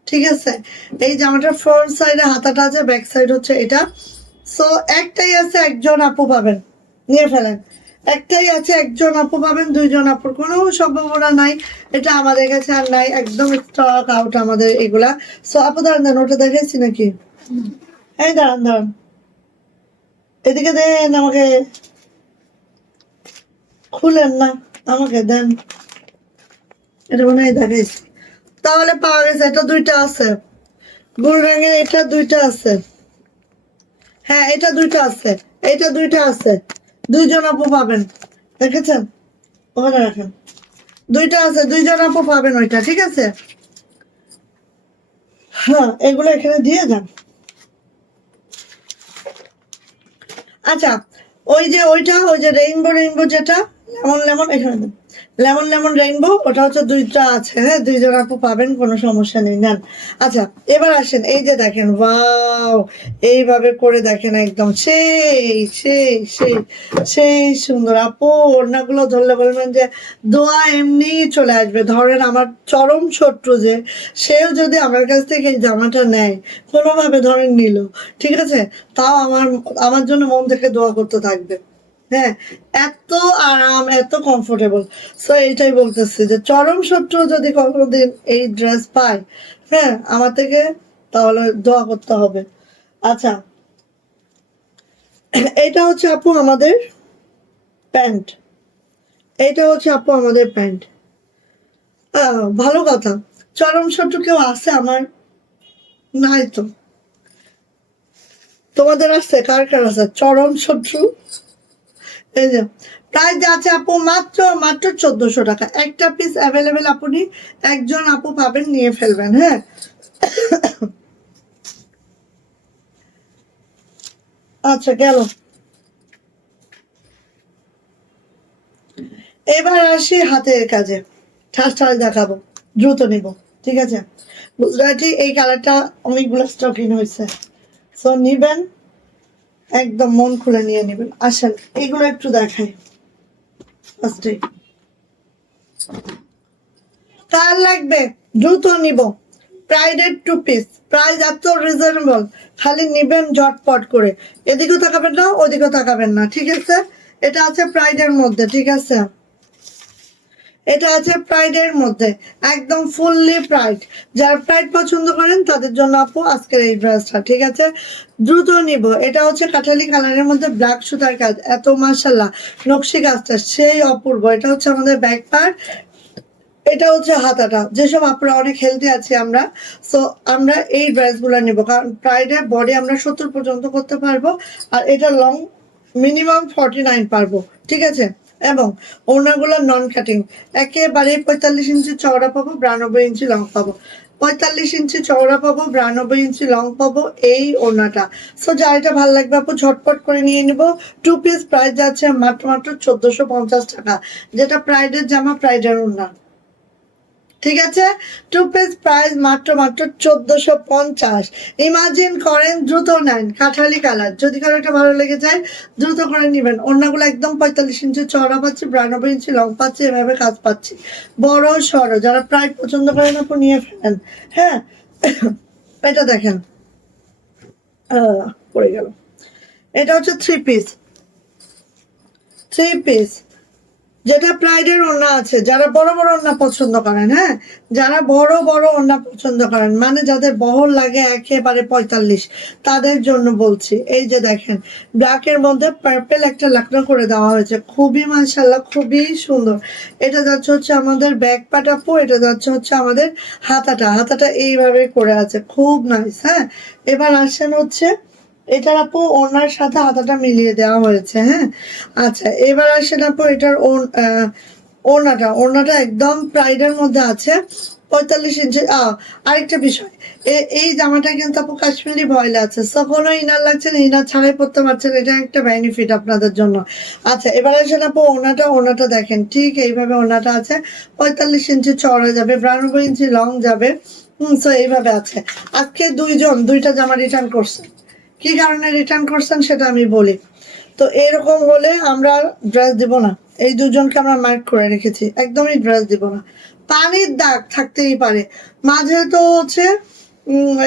ঠিক আছে? এই জামাটার ফ্রন্ট সাইডে হাতাটা আছে, ব্যাক সাইড হচ্ছে এটা। সো একটাই আছে, একজন আপু পাবেন, নিয়ে ফেলেন। একটাই আছে, একজন আপু পাবেন, দুইজন আপুর কোনো সম্ভাবনা নাই। এটা আমাদের কাছে আর নাই, একদম স্টক আউট আমাদের এগুলা। সো আপু দাঁড়ান দাঁড়ান, ওটা দেখাইছি নাকি? এই দাঁড়ান দাঁড়ান, এদিকে দেন আমাকে, খুলেন না, আমাকে দেন। এটা মনে হয় দেখাইছি, তাহলে পাওয়া গেছে। এটা দুইটা আছে, গোল রঙের এটা দুইটা আছে। হ্যাঁ, এটা দুইটা আছে, এটা দুইটা আছে, দুইজন আপু পাবেন, দেখেছেন? ওখানে রাখেন, দুইটা আছে, দুইজন আপু পাবেন ওইটা, ঠিক আছে? হ্যাঁ, এগুলো এখানে দিয়ে যান। আচ্ছা, ওই যে ওইটা, ওই যে রেইনবো রেইনবো যেটা, লেমন লেমন, এখানে দেন। লেমন লেমন রেইনবো, ওটা হচ্ছে দুইটা আছে। হ্যাঁ, দুইজন আপু পাবেন, কোনো সমস্যা নেই, নেন। আচ্ছা, এবার আসেন, এই যে দেখেন, ওয়াও, এইভাবে করে দেখেন, একদম সেই সেই সেই সেই সুন্দর আপু। ওড়নাগুলো ধরলে বলবেন যে দোয়া এমনি চলে আসবে। ধরেন আমার চরম শত্রু যে, সেও যদি আমার কাছ থেকে এই জামাটা নেয়, কোনোভাবে ধরেন নিল, ঠিক আছে, তাও আমার আমার জন্য মন থেকে দোয়া করতে থাকবে। হ্যাঁ, এত আরাম, এত কমফোর্টেবল। সো এইটাই বলতেছি যে চরম শত্রু যদি কোনোদিন এই ড্রেস পায়, হ্যাঁ, আমার থেকে, তাহলে দোয়া করতে হবে। আচ্ছা, এটা হচ্ছে আপু আমাদের প্যান্ট। এটা হচ্ছে আপু আমাদের প্যান্ট। ভালো কথা। চরম শত্রু কেউ আছে আমার? নাই তো। তোমাদের আছে? কার কার আছে চরম শত্রু? এই যে প্রাইস আছে আপু মাত্র মাত্র 1400 টাকা। একটা পিস অ্যাভেলেবেল, আপনি একজন আপু পাবেন, নিয়ে ফেলবেন। হ্যাঁ, আচ্ছা গেল। এবার আসি হাতের কাজে। ঠাস ঠাস দেখাবো, দ্রুত নিব। ঠিক আছে, গুজরাটি এই কালারটা অনেকগুলো স্টকিং হয়েছে, সো নিবেন, একদম মন খুলে নিয়ে নেবেন। আসেন এগুলো একটু দেখাই ফার্স্টে। কার লাগবে দ্রুত নিব। প্রাইডের 2 পিস, প্রাইস এত রিজনেবল, খালি নিবেন ঝটপট করে। এদিকেও তাকাবেন না, ওদিকেও তাকাবেন না। ঠিক আছে, এটা আছে প্রাইডের মধ্যে। ঠিক আছে, এটা আছে প্রাইডের মধ্যে, একদম ফুললি প্রাইড। যারা প্রাইড পছন্দ করেন তাদের জন্য আপু আজকের এই ড্রেসটা। ঠিক আছে, দ্রুত নিব। এটা হচ্ছে কাঠালি কালারের মধ্যে ব্ল্যাক সুতার কাজ, এত মাশাল্লাহ নকশি কাজটা সেই অপূর্ব। এটা হচ্ছে আমাদের ব্যাক পার্ট, এটা হচ্ছে হাতাটা। যেসব আপনারা অনেক হেলদি আছি আমরা, সো আমরা এই ড্রেসগুলো নিব, কারণ প্রাইডের বডি আমরা 70 পর্যন্ত করতে পারবো, আর এটা লং মিনিমাম 49 পারবো। ঠিক আছে, এবং ওড়নাগুলো নন কাটিং, একেবারে 45 ইঞ্চি চওড়া পাবো, 92 ইঞ্চি লং পাবো। 45 ইঞ্চি চওড়া পাবো, 92 ইঞ্চি লং পাবো এই ওড়নাটা। সো যা এটা ভালো লাগবে আপু ঝটপট করে নিয়ে নিব। 2 পিস প্রাইস যাচ্ছে মাত্র মাত্র 1450 টাকা, যেটা প্রাইডের জামা, প্রাইডের ওড়না। ঠিক আছে, 2 পিস প্রাইস মাত্র মাত্র 1450। ইমাজিন করেন, দ্রুত নেন। কাঠালি কালার, যদি কারো এটা ভালো লেগে যায় দ্রুত করে নেবেন। অন্যগুলো একদম 45 ইঞ্চি চওড়া পাচ্ছি, 92 ইঞ্চি লং পাচ্ছি, এভাবে কাজ পাচ্ছি, বড় সড়ো। যারা প্রাইস পছন্দ করেন আপনি নিয়ে ফেলেন। হ্যাঁ, এটা দেখেন, পড়ে গেল। এটা হচ্ছে 3 পিস, 3 পিস, যেটা প্রাইডের ওড়না আছে। যারা বড় বড় ওড়না পছন্দ করেন, হ্যাঁ, যারা বড় বড় ওড়না পছন্দ করেন, মানে যাদের বহর লাগে একেবারে 45, তাদের জন্য বলছি। এই যে দেখেন, ব্ল্যাকের মধ্যে পার্পেল একটা লাকড়া করে দেওয়া হয়েছে, খুবই মাশাআল্লাহ, খুবই সুন্দর। এটা যাচ্ছে হচ্ছে আমাদের ব্যাক পার্ট আপু, এটা যাচ্ছে হচ্ছে আমাদের হাতাটা। হাতাটা এইভাবে করে আছে, খুব নাইস। হ্যাঁ, এবার আসেন হচ্ছে এটার আপু ওনার সাথে হাতাটা মিলিয়ে দেওয়া হয়েছে। হ্যাঁ, আচ্ছা এবার আসেন আপু এটার ওড়নাটা। ওড়নাটা একদম প্রাইডের মধ্যে আছে, 45 ইঞ্চি। আরেকটা বিষয়, এই জামাটা কিন্তু আপু কাশ্মীরি ভয়েল আছে, সো কোনো ইনার লাগছে না, ইনার ছাড়াই পড়তে পারছেন, এটা একটা বেনিফিট আপনাদের জন্য। আচ্ছা এবার আসেন আপু ওড়নাটা দেখেন, ঠিক এইভাবে ওড়নাটা আছে, 45 ইঞ্চি চওড়া যাবে, 92 ইঞ্চি লং যাবে। সো এইভাবে আছে। আজকে দুইটা জামা রিটার্ন করছে। কি কারণে রিটার্ন করছেন সেটা আমি বলি। তো এরকম হলে আমরা ড্রেস দিব না। এই দুজনকে আমরা মার্ক করে রেখেছি, একদমই ড্রেস দিব না। পানির দাগ থাকতেই পারে, মাঝে তো হচ্ছে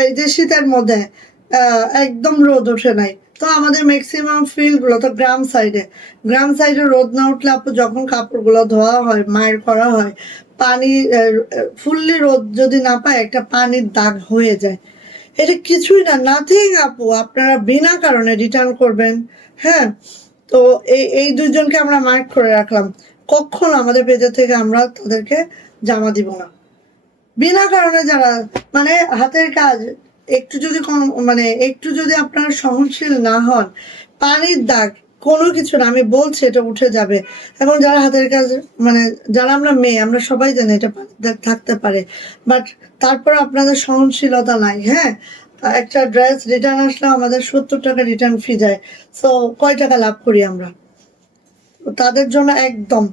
এই যে শীতের মধ্যে একদম রোদ ওঠে নাই, তো আমাদের ম্যাক্সিমাম ফিল্ড গুলো তো গ্রাম সাইডে রোদ না উঠলে আপু যখন কাপড়গুলো ধোয়া হয়, মায়ের করা হয়, পানি ফুললি রোদ যদি না পায় একটা পানির দাগ হয়ে যায়। এটা কিছুই না, নাথিং আপু, আপনারা বিনা কারণে রিটার্ন করবেন। হ্যাঁ, তো এই দুজনকে আমরা মার্ক করে রাখলাম, কখনো আমাদের পেজে থেকে আমরা তাদেরকে জামা দিব না বিনা কারণে। যারা মানে হাতের কাজ একটু যদি কম, মানে একটু যদি আপনারা সহনশীল না হন, পানির দাগ কোনো কিছু না, আমি বলছি এটা উঠে যাবে। এখন যারা হাতের কাজ, মানে যারা আমরা মেয়ে, আমরা সবাই জানি এটা পানির দাগ থাকতে পারে, বাট তারপর আপনাদের সহনশীলতা নাই। হ্যাঁ, একটা ড্রেস রিটার্ন আসলে আমাদের 70 টাকা রিটার্ন ফি যায়, সো কয় টাকা লাভ করি আমরা? তো তাদের জন্য একদম,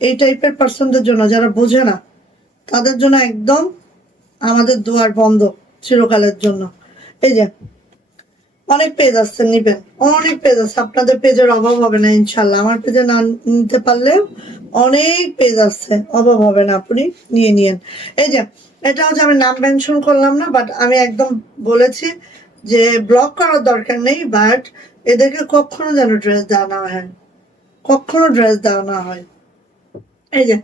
এই টাইপের পার্সনদের জন্য যারা বোঝে না, তাদের জন্য একদম আমাদের দুয়ার বন্ধ চিরকালের জন্য। এই যে অনেক পেজ আছে, নিবেন, অনেক পেজ আছে, আপনাদের পেজের অভাব হবে না ইনশাল্লাহ। আমার পেজে না নিতে পারলেও অনেক পেজ আছে, অভাব হবে না, আপনি নিয়ে নিয়েন। এই যে এটা হচ্ছে, আমি নাম মেনশন করলাম না, বাট আমি একদম বলেছি যে ব্লক করার দরকার নেই, বাট এদেরকে কখনো যেন ড্রেস দেওয়া না হয়, কখনো ড্রেস দেওয়া না হয়। এই যে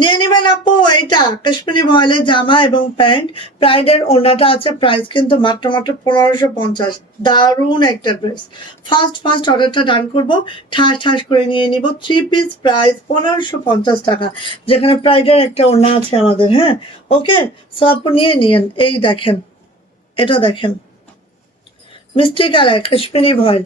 নিয়ে নিবেন আপু, এটা কাশ্মীরি ভয়েলের জামা এবং প্যান্ট, প্রাইডের ওড়নাটা আছে, প্রাইস কিন্তু মাত্র মাত্র 1550। দারুণ একটা ড্রেস। ফার্স্ট ফার্স্ট অর্ডারটা ডান করবো, ঠাস ঠাস করে নিয়ে নিব। 3 পিস, প্রাইস 1550 টাকা, যেখানে প্রাইডের একটা ওড়না আছে আমাদের। হ্যাঁ, ওকে। সো আপু নিয়ে নিয়েন। এই দেখেন, এটা দেখেন, মিষ্টি কালার কাশ্মীরি ভয়েল,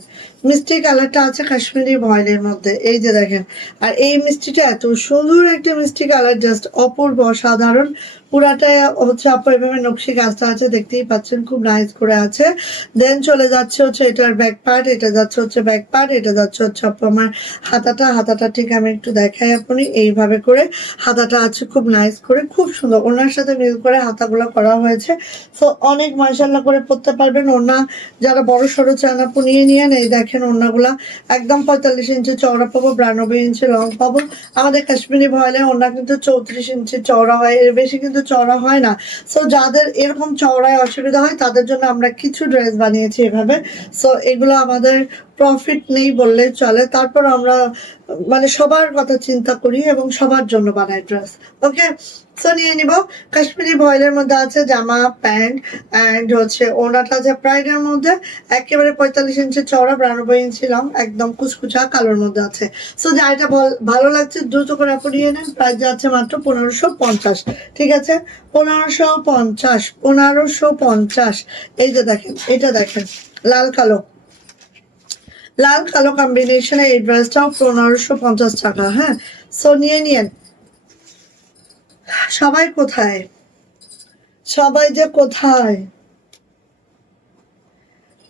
মিষ্টি কালারটা আছে কাশ্মীরি ভয়েলের মধ্যে। এই যে দেখেন, আর এই মিষ্টিটা এত সুন্দর একটা মিষ্টি কালার, জাস্ট অপূর্ব, সাধারণ। পুরাটাই হচ্ছে আপু এভাবে নকশি কাজটা আছে, দেখতেই পাচ্ছেন, খুব নাইস করে আছে। দেন চলে যাচ্ছে হচ্ছে এটার ব্যাক পার্ট, এটা যাচ্ছে হচ্ছে ব্যাক পার্ট, এটা যাচ্ছে হচ্ছে আপু আমার হাতাটা। হাতাটা ঠিক আমি একটু দেখাই আপনি, এইভাবে করে হাতাটা আছে, খুব নাইস করে, খুব সুন্দর ওনার সাথে মিল করে হাতাগুলো করা হয়েছে। সো অনেক মাশাআল্লাহ করে পরতে পারবেন। ওনা যারা বড় সড়ো চান আপু নিয়ে নিয়েন। এই দেখেন ওড়নাগুলা একদম 45 ইঞ্চি চওড়া পাবো, 92 ইঞ্চি লং পাবো। আমাদের কাশ্মীরি ভয়েলে ওড়না কিন্তু 34 ইঞ্চি চওড়া হয়, এর বেশি কিন্তু চওড়া হয় না। সো যাদের এরকম চওড়ায় অসুবিধা হয় তাদের জন্য আমরা কিছু ড্রেস বানিয়েছি এভাবে। সো এগুলো আমাদের প্রফিট নেই বললেই চলে, তারপর আমরা মানে সবার কথা চিন্তা করি এবং সবার জন্য বানাই ড্রেস। ওকে, সো নিয়ে নিব। কাশ্মীরি ভয়েলের মধ্যে আছে জামা, প্যান্ট, অ্যান্ড হচ্ছে ওড়নাটা আছে প্রাইডের মধ্যে, একেবারে 45 ইঞ্চি চওড়া, 92 ইঞ্চি লং, একদম কুচকুচা কালোর মধ্যে আছে। সো যা এটা ভালো লাগছে দ্রুত করে আপনি নিয়ে নেন। প্রাইস যাচ্ছে মাত্র 1550। ঠিক আছে, 1550, 1550। এই যে দেখেন, এটা দেখেন, লাল কালো, লাল কালো কম্বিনেশনে এই ড্রেসটাও 1550 টাকা। হ্যাঁ, সো নিয়ে নিয়েন। সবাই কোথায়, সবাই যে কোথায়,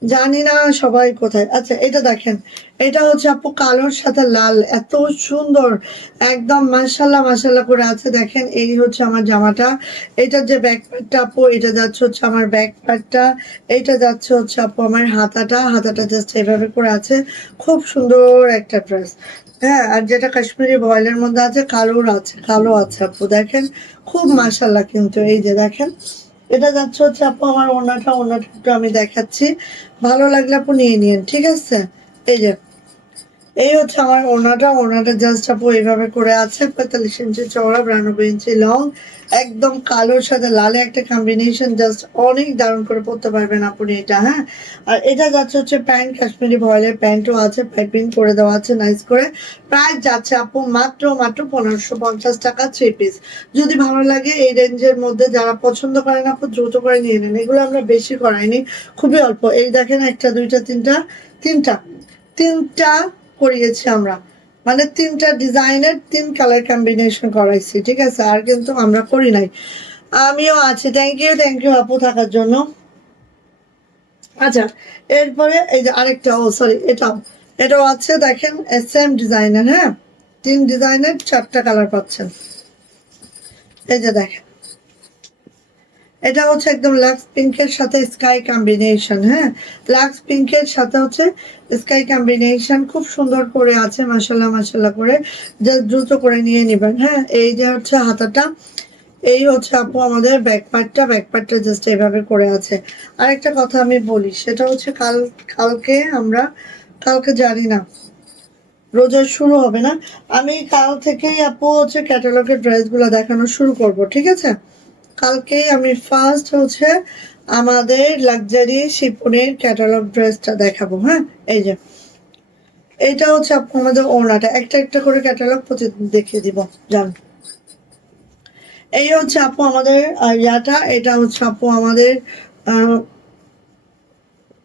জানি না সবাই কোথায়। আচ্ছা, এটা দেখেন, এটা হচ্ছে আপু কালোর সাথে লাল, এত সুন্দর, একদম মাশাল্লাহ মাশাল্লাহ করে আছে। দেখেন, এই হচ্ছে আমার জামাটা, এটা যে ব্যাক পার্টটা আপু, এটা যাচ্ছে হচ্ছে আমার ব্যাক পার্টটা, এইটা যাচ্ছে হচ্ছে আপু আমার হাতাটা। হাতাটা জাস্ট এইভাবে করে আছে, খুব সুন্দর একটা ড্রেস। হ্যাঁ, আর যেটা কাশ্মীরি ভয়েলের মধ্যে আছে, কালোর আছে, কালো আছে আপু, দেখেন, খুব মাশাল্লাহ। কিন্তু এই যে দেখেন, এটা যাচ্ছে হচ্ছে আপু আমার ওড়নাটা। ওড়নাটা একটু আমি দেখাচ্ছি, ভালো লাগলে আপু নিয়ে নিন। ঠিক আছে, এই যে এই হচ্ছে আমার ওড়নাটা। ওড়নাটা জাস্ট আপু এইভাবে করে আছে, 45 ইঞ্চি চওড়া, 92 ইঞ্চি লং, একদম কালোর সাথে লালে একটা কম্বিনেশন, জাস্ট অনেক দারুণ করে পরতে পারবেন আপনি এটা। হ্যাঁ, আর এটা যাচ্ছে হচ্ছে প্যান্ট, কাশ্মীরি ভয়েলের প্যান্টও আছে, পাইপিং করে দেওয়া আছে নাইস করে। প্রাইস যাচ্ছে আপু মাত্র মাত্র 1550 টাকা, 3 পিস। যদি ভালো লাগে এই রেঞ্জের মধ্যে, যারা পছন্দ করেন আপু দ্রুত করে নিয়ে নেন। এগুলো আমরা বেশি করাইনি, খুবই অল্প। এই দেখেন, একটা দুইটা তিনটা, তিনটা, তিনটা করিয়েছি আমরা, মানে তিনটা ডিজাইনের 3 কালার কম্বিনেশন করাইছি। ঠিক আছে, আর কিন্তু আমরা করি নাই। আমিও আছি, থ্যাংক ইউ আপু থাকার জন্য। আচ্ছা, এরপরে এই যে আরেকটা, ও সরি, এটাও আছে, দেখেন সেম ডিজাইনের। হ্যাঁ, 3 ডিজাইনের 4টা কালার পাচ্ছেন। এই যে দেখেন, এটা হচ্ছে একদম লাক্স পিঙ্কের সাথে স্কাই কম্বিনেশন। হ্যাঁ, লাক্স পিঙ্কের সাথে হচ্ছে স্কাই কম্বিনেশন, খুব সুন্দর করে আছে, মাশাল্লাহ মাশাল্লাহ করে। জাস্ট দ্রুত করে নিয়ে নেবেন। হ্যাঁ, এই যে হচ্ছে হাতাটা, এই হচ্ছে আপু আমাদের ব্যাক পার্টটা। ব্যাক পার্টটা জাস্ট এইভাবে করে আছে। আরেকটা কথা আমি বলি, সেটা হচ্ছে কালকে আমরা, কালকে জানি না, রোজা শুরু হবে না, আমি কাল থেকেই আপু হচ্ছে ক্যাটালগের ড্রেসগুলো দেখানো শুরু করব। ঠিক আছে, কালকেই আমি ফার্স্ট হচ্ছে আমাদের লাক্সারি শিপনের ক্যাটালগ ড্রেসটা দেখাবো। হ্যাঁ, এই যে এইটা হচ্ছে আপু আমাদের ওড়নাটা, একটা একটা করে ক্যাটালগ প্রতিদিন দেখিয়ে দিব, জান। এই হচ্ছে আপু আমাদের ইয়াটা, এটা হচ্ছে আপু আমাদের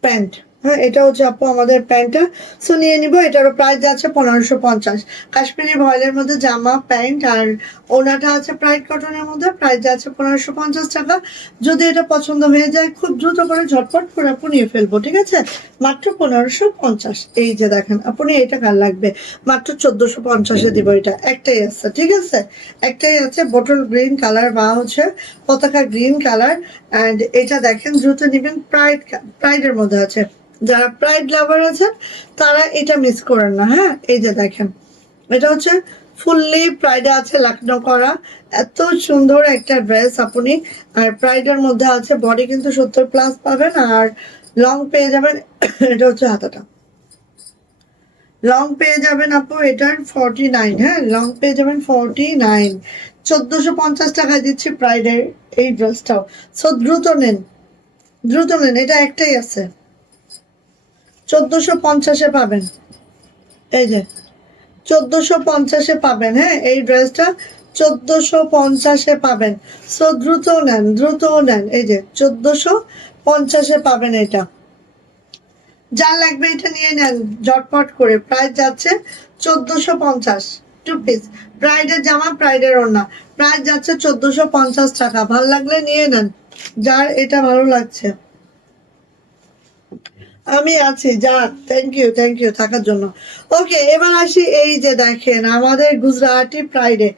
প্যান্ট। হ্যাঁ, এটা হচ্ছে আপু আমাদের প্যান্টটা। সো নিয়ে নিবো। এটারও প্রাইস আছে 1550। কাশ্মীরি ভয়েলের মধ্যে জামা, প্যান্ট, আর ওনাটা আছে প্রাইড কটনের মধ্যে, প্রাইস আছে 1550 টাকা। যদি এটা পছন্দ হয়ে যায়, খুব দ্রুত করে ঝটপট করে আপু নিয়ে ফেলবো। ঠিক আছে, মাত্র 1550। এই যে দেখেন, আপনি এটা কার লাগবে, মাত্র 1450-এ দিব। এটা একটাই আছে। ঠিক আছে, একটাই আছে, বটল গ্রিন কালার বা হচ্ছে পতাকা গ্রিন কালার। অ্যান্ড এটা দেখেন, দ্রুত নিবেন। প্রাইডের মধ্যে আছে, যারা প্রাইড লাভার আছেন তারা এটা মিস করেন না। হ্যাঁ, এই যে দেখেন, এটা হচ্ছে ফুললি প্রাইডে আছে, লাকনো করা, এত সুন্দর একটা ড্রেস আপনি। আর প্রাইডের মধ্যে আছে, বডি কিন্তু 70+ পাবেন, আর লং পেয়ে যাবেন। এটা হচ্ছে হাতাটা, লং পেয়ে যাবেন আপু এটার 49, হ্যাঁ লং পেয়ে যাবেন 49, 1450 টাকায় দিচ্ছি প্রাইডের এই ড্রেসটাও। সো দ্রুত নেন, দ্রুত নেন, এটা একটাই আছে, 1450-এ পাবেন। এই যে 1450-এ পাবেন, হ্যাঁ এই ড্রেসটা 1450-এ পাবেন। সো দ্রুত নেন, দ্রুত নেন, এই যে 1450-এ পাবেন এটা। যার লাগবে এটা নিয়ে নেন ঝটপট করে। প্রাইস যাচ্ছে 1450, 2 পিস ব্রাইডের জামা, ব্রাইডের ওড়না, প্রাইস যাচ্ছে 1450 টাকা। ভালো লাগলে নিয়ে নেন, যার এটা ভালো লাগছে। আমি আছি যা, থ্যাংক ইউ থাকার জন্য। ওকে, এবার আসি, এই যে দেখেন আমাদের গুজরাটি ফ্রাইডে,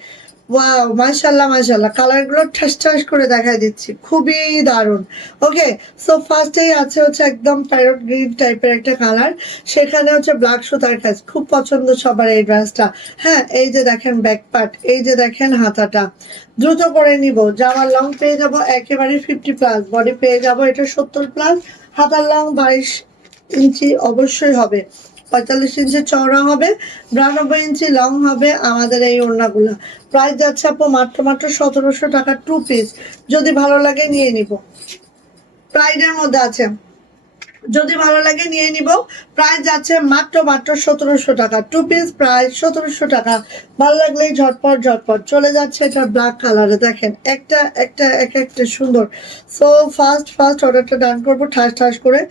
ওয়াও মাশাল্লাহ মাশাল্লাহ, কালার গুলো ঠাস ঠাস করে দেখাই দিচ্ছি, খুবই দারুণ। ওকে, সো ফার্স্টেই আছে হচ্ছে একদম প্যারট গ্রিন টাইপের একটা কালার, সেখানে হচ্ছে ব্ল্যাক সুতার কাজ, খুব পছন্দ সবার এই ড্রেসটা। হ্যাঁ এই যে দেখেন ব্যাক পার্ট, এই যে দেখেন হাতাটা, দ্রুত করে নিব। জামার লং পেয়ে যাব একেবারে 50+, বডি পেয়ে যাব এটা 70+, হাতার লং 22 ইঞ্চি অবশ্যই হবে, 45 ইঞ্চি চওড়া হবে, 92 ইঞ্চি লং হবে আমাদের এই ওড়নাগুলো। প্রাইস যাচ্ছে আপু মাত্র মাত্র 1700 টাকা, 2 পিস। যদি ভালো লাগে নিয়ে নিব, প্রাইডের মধ্যে আছে, যদি ভালো লাগে নিয়ে নিব। প্রাইস যাচ্ছে মাত্র মাত্র 1700 টাকা, 2 পিস, প্রাইস 1700 টাকা। ভালো লাগলেই ঝটপট ঝটপট চলে যাচ্ছে। এটা ব্ল্যাক কালারে দেখেন, একটা একটা এক একটা সুন্দর। সো ফার্স্ট ফার্স্ট অর্ডারটা ডান করবো ঠাস ঠাস করে,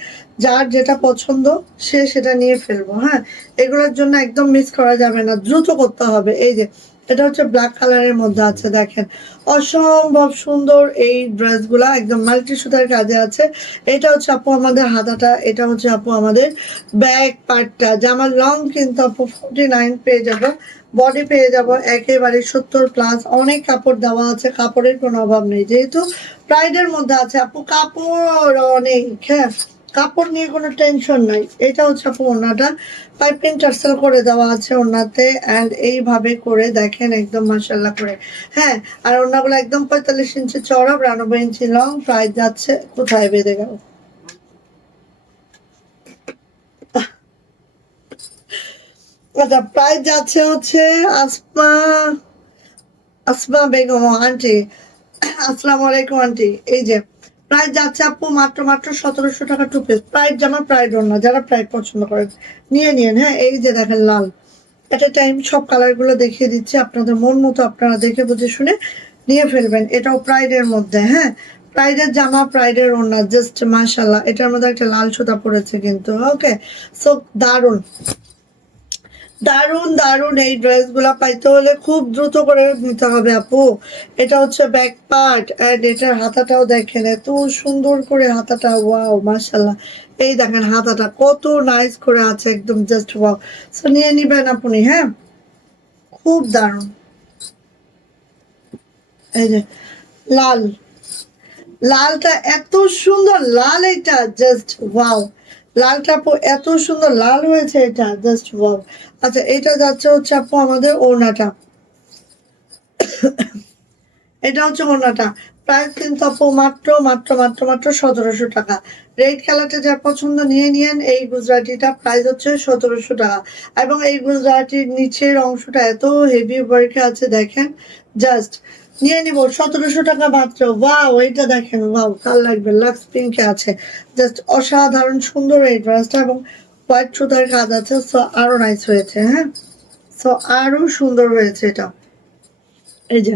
যার যেটা পছন্দ সে সেটা নিয়ে ফেলবো। হ্যাঁ এগুলোর জন্য একদম মিস করা যাবে না, দ্রুত করতে হবে। এই যে এটা হচ্ছে ব্ল্যাক কালারের মধ্যে আছে, দেখেন অসম্ভব সুন্দর এই ড্রেসগুলা, একদম মাল্টি সুতার কাজে আছে। এটা হচ্ছে আপু আমাদের হাতাটা, এটা হচ্ছে আপু আমাদের ব্যাক পার্টটা। জামার লং কিন্তু আপু 49 পেয়ে যাবো, বডি পেয়ে যাব একেবারে 70+, অনেক কাপড় দেওয়া আছে, কাপড়ের কোনো অভাব নেই, যেহেতু প্রাইডের মধ্যে আছে আপু কাপড় অনেক। হ্যাঁ কাপড় নিয়ে কোনো টেনশন নাই। এটা হচ্ছে আপু ওনাটা, পাইপিং টার্সেল করে দেওয়া আছে ওনাতে, অ্যান্ড এইভাবে করে দেখেন একদম মাশাল্লাহ করে। হ্যাঁ আর ওনাগুলো একদম 45 ইঞ্চি চওড়া, 92 ইঞ্চি লং। প্রাইস যাচ্ছে, কোথায় বেঁধে গেল, আচ্ছা প্রাইস যাচ্ছে হচ্ছে আসমা, আসমা বেগম আন্টি, আসসালামু আলাইকুম আন্টি। এই যে প্রাইস যাচ্ছে আপু মাত্র মাত্র 1700 টাকা, 2 পিস। প্রাইস জামা প্রাইড ওড়না, যারা প্রাইড পছন্দ করেন নিয়ে নিন। হ্যাঁ এই যে দেখেন লাল, এট এ টাইম সব কালার গুলো দেখিয়ে দিচ্ছি, আপনাদের মন মতো আপনারা দেখে বুঝে শুনে নিয়ে ফেলবেন। এটাও প্রাইডের মধ্যে, হ্যাঁ প্রাইডের জামা, প্রাইডের ওড়না, জাস্ট মাশাল্লাহ। এটার মধ্যে একটা লাল সুতা পড়েছে কিন্তু, ওকে সো দারুন দারুন দারুন। এই ড্রেসগুলা পাইতে হলে খুব দ্রুত করে নিতে হবে আপু। এটা হচ্ছে ব্যাক পার্ট, এন্ড এটার হাতাটাও দেখেন এত সুন্দর করে হাতাটা, ওয়াও মাশাল্লাহ। এই দেখেন হাতাটা কত নাইস করে আছে, একদম জাস্ট ওয়াও। সো নিয়ে নিবেন আপনি, হ্যাঁ খুব দারুন। এই যে লাল, লালটা এত সুন্দর লাল, এটা জাস্ট ওয়াও। লালটা আপু এত সুন্দর লাল হয়েছে, এটা জাস্ট ওয়াও। আচ্ছা এটা যাচ্ছে হচ্ছে আপু আমাদের ওড়নাটা, এটা হচ্ছে ওড়নাটা। প্রাইস কিন্তু আপু মাত্র মাত্র মাত্র মাত্র 1700 টাকা। রেড কালারটা যার পছন্দ নিয়ে নিয়েন। এই গুজরাটিটা প্রাইস হচ্ছে 1700 টাকা, এবং এই গুজরাটির নিচের অংশটা এত হেভি ওয়ার্কে আছে দেখেন, জাস্ট নিয়ে নিব 1700 টাকা মাত্র। ওয়াও এটা দেখেন, ওয়াও কাল লাগবে, লাক্স পিঙ্কে আছে, জাস্ট অসাধারণ সুন্দর এই ড্রেসটা, এবং হোয়াইট সুতার কাজ আছে। সো আরো নাইস হয়েছে, হ্যাঁ সো আরো সুন্দর হয়েছে এটা। এই যে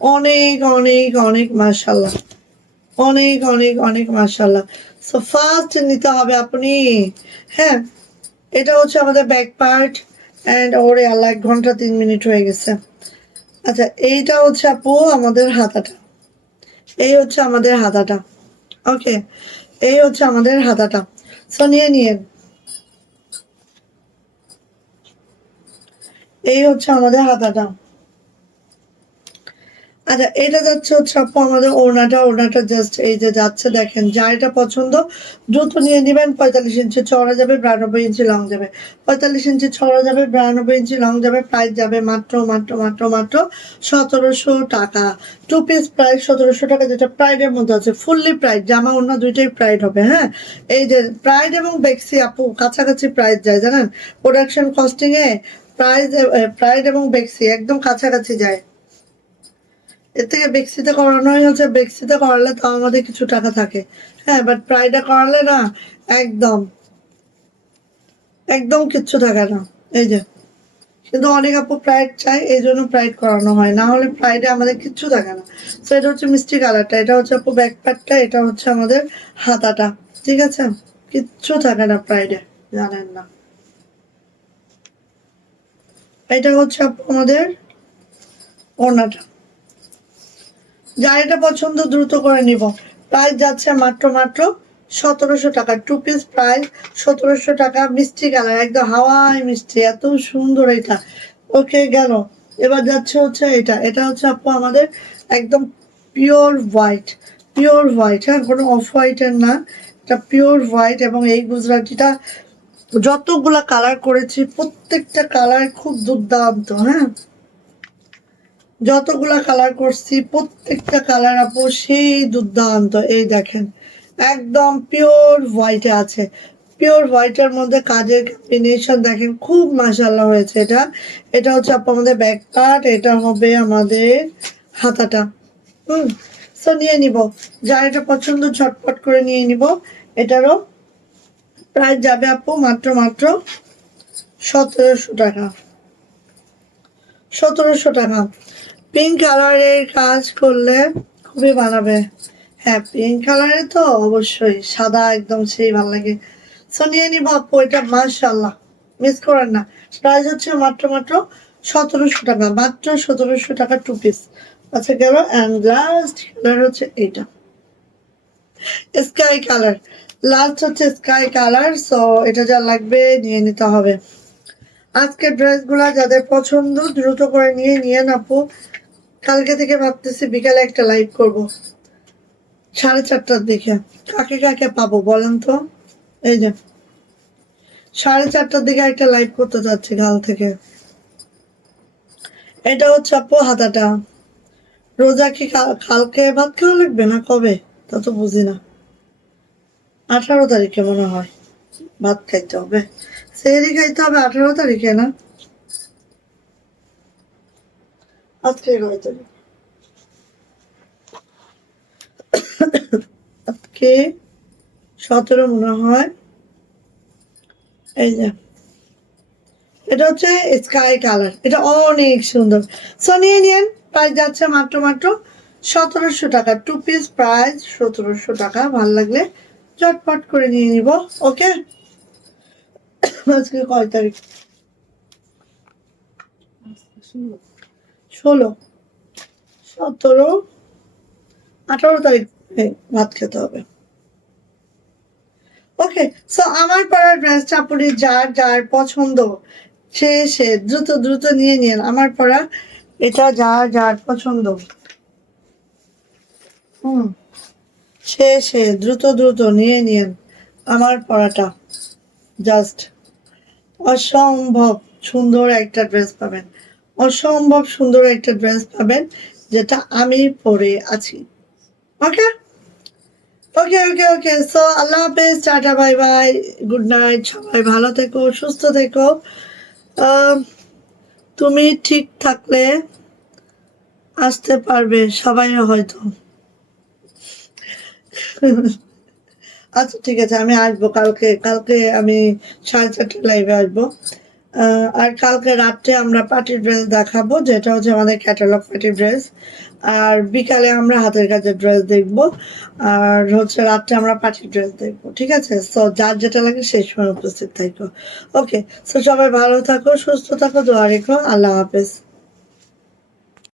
অনেক অনেক অনেক মাশাল্লাহ, অনেক অনেক অনেক মাশাল্লাহ। সো ফার্স্ট নিতে হবে আপনি। হ্যাঁ এটা হচ্ছে আমাদের ব্যাক পার্ট, এন্ড ওরে আল্লাহ 1 ঘন্টা 3 মিনিট হয়ে গেছে। আচ্ছা এইটা হচ্ছে আপু আমাদের হাতাটা, এই হচ্ছে আমাদের হাতাটা। ওকে এই হচ্ছে আমাদের হাতাটা। সো নিয়ে নিয়ে, এই হচ্ছে আমাদের হাতাটা। আচ্ছা, এটা যাচ্ছে হচ্ছে আপু আমাদের ওড়নাটা জাস্ট এই যে যাচ্ছে, দেখেন যার এটা পছন্দ দ্রুত নিয়ে নেবেন। 45 ইঞ্চি চওড়া যাবে, 92 ইঞ্চি লং যাবে। 45 ইঞ্চি চওড়া যাবে, 92 ইঞ্চি লং যাবে। প্রাইস যাবে মাত্র মাত্র মাত্র মাত্র 1700 টাকা। 2 পিস প্রাইস 1700 টাকা, যেটা প্রাইডের মধ্যে আছে, ফুললি প্রাইড। জামা ওড়না দুইটাই প্রাইড হবে। হ্যাঁ, এই যে প্রাইড এবং বেক্সি আপু কাছাকাছি প্রাইস যায় জানেন, প্রোডাকশন কস্টিং এ প্রাইস, প্রাইড এবং বেক্সি একদম কাছাকাছি যায়। এর থেকে বেক্সিতে করানোই হচ্ছে, বেক্সিতে করালে তাও আমাদের কিছু টাকা থাকে। হ্যাঁ, বাট প্রাইডে করালে না, একদম একদম কিচ্ছু থাকে না। এই যে, কিন্তু অনেক আপু প্রাইড চাই, এই জন্য প্রাইড করানো হয়, না হলে প্রাইডে আমাদের কিচ্ছু থাকে না। তো এটা হচ্ছে মিষ্টি কালারটা, এটা হচ্ছে আপু ব্যাক পার্টটা, এটা হচ্ছে আমাদের হাতাটা। ঠিক আছে, কিচ্ছু থাকে না প্রাইডে, জানেন না। এটা হচ্ছে আপু আমাদের ওড়নাটা। যার এটা পছন্দ দ্রুত করে নিব। প্রাইস যাচ্ছে মাত্র মাত্র 1700 টাকা। 2 পিস প্রাইস 1700 টাকা। মিষ্টি কালার, একদম হাওয়াই মিষ্টি, এত সুন্দর এটা। ওকে গেল। এবার যাচ্ছে হচ্ছে এটা হচ্ছে আপু আমাদের একদম পিওর হোয়াইট, পিওর হোয়াইট। হ্যাঁ, কোনো অফ হোয়াইটের না, এটা পিওর হোয়াইট। এবং এই গুজরাটিটা যতগুলা কালার করেছি প্রত্যেকটা কালার খুব দুর্দান্ত। হ্যাঁ, যতগুলা কালার করছি প্রত্যেকটা কালার আপু সেই দুর্দান্ত। এই দেখেন, একদম পিওর হোয়াইটে আছে, পিওর হোয়াইটের মধ্যে কাজের কম্বিনেশন দেখেন, খুব মাশাআল্লাহ হয়েছে এটা। এটা হচ্ছে আপু আমাদের ব্যাক পার্ট, এটা হবে আমাদের হাতাটা। হুম, সো নিয়ে নিব, যার এটা পছন্দ ঝটপট করে নিয়ে নিব। এটারও প্রাইস যাবে আপু মাত্র মাত্র 1700 টাকা। 1700 টাকা। পিঙ্ক কালারের কাজ করলে খুবই বানাবে। হ্যাঁ, পিঙ্ক কালারে তো অবশ্যই, সাদা একদম সেই ভালো লাগে। সো নিয়ে নিব আপু, এটা মাশাআল্লাহ, মিস করেন না। প্রাইস হচ্ছে মাত্র মাত্র 1700 টাকা, মাত্র 1700 টাকা 2 পিস। আচ্ছা গেল। অ্যান্ড লাস্ট কালার হচ্ছে এটা, স্কাই কালার। লাস্ট হচ্ছে স্কাই কালার। সো এটা যা লাগবে নিয়ে নিতে হবে। আজকে ড্রেসগুলা যাদের পছন্দ দ্রুত করে নিয়ে আপু। কালকে থেকে ভাবতেছি বিকালে একটা লাইভ করব 4:30টার দিকে। কাকে কাকে পাবো বলেন তো? এই যে 4:30টার দিকে একটা লাইভ করতে যাচ্ছি কাল থেকে। এটা হচ্ছে আপু হাতাটা। রোজা কি কালকে ভাত খাওয়া লাগবে না কবে, তা তো বুঝি না। 18 তারিখে মনে হয় ভাত খাইতে হবে, সেহরি খাইতে হবে 18 তারিখে না, আজকে কয় তারিখ? আজকে 17 মনে হয়। এই যে এটা হচ্ছে স্কাই কালার, এটা অনেক সুন্দর। সো নিয়ে নিন। প্রাইস যাচ্ছে মাত্র মাত্র 1700 টাকা। 2 পিস প্রাইস 1700 টাকা। ভাল লাগলে চটপট করে নিয়ে নিব। ওকে, আজকে কয় তারিখ? 16, 17, 18 তারিখ ভাত খেতে হবে। ওকে, সো আমার পরার ড্রেসটা আপনি যার যার পছন্দ সে দ্রুত দ্রুত নিয়ে নিন। আমার পরা এটা যার যার পছন্দ, হুম, সে দ্রুত দ্রুত নিয়ে নিন আমার পরাটা। জাস্ট অসম্ভব সুন্দর একটা ড্রেস পাবেন, অসম্ভব সুন্দর একটা ড্রেস পাবেন, যেটা আমি পরে আছি। ওকে, ওকে ওকে ওকে। সো আল্লাহ হাফেজ, tata, bye bye, good night. সবাই ভালো থেকো, সুস্থ থেকো। আহ, তুমি ঠিক থাকলে আসতে পারবে সবাই হয়তো। আচ্ছা ঠিক আছে, আমি আসবো কালকে। কালকে আমি 4:30 লাইভে আসবো। আর কালকে রাত্রে আমরা পার্টি ড্রেস দেখাবো, যেটা হচ্ছে আমাদের ক্যাটালগ পার্টি ড্রেস। আর বিকালে আমরা হাতের কাজের ড্রেস দেখবো। আর হচ্ছে রাত্রে আমরা পার্টি ড্রেস দেখবো। ঠিক আছে, সো যার যেটা লাগে সেই সময় উপস্থিত থাকো। ওকে, সো সবাই ভালো থাকো, সুস্থ থাকো, দোয়া রেখো। আল্লাহ হাফেজ।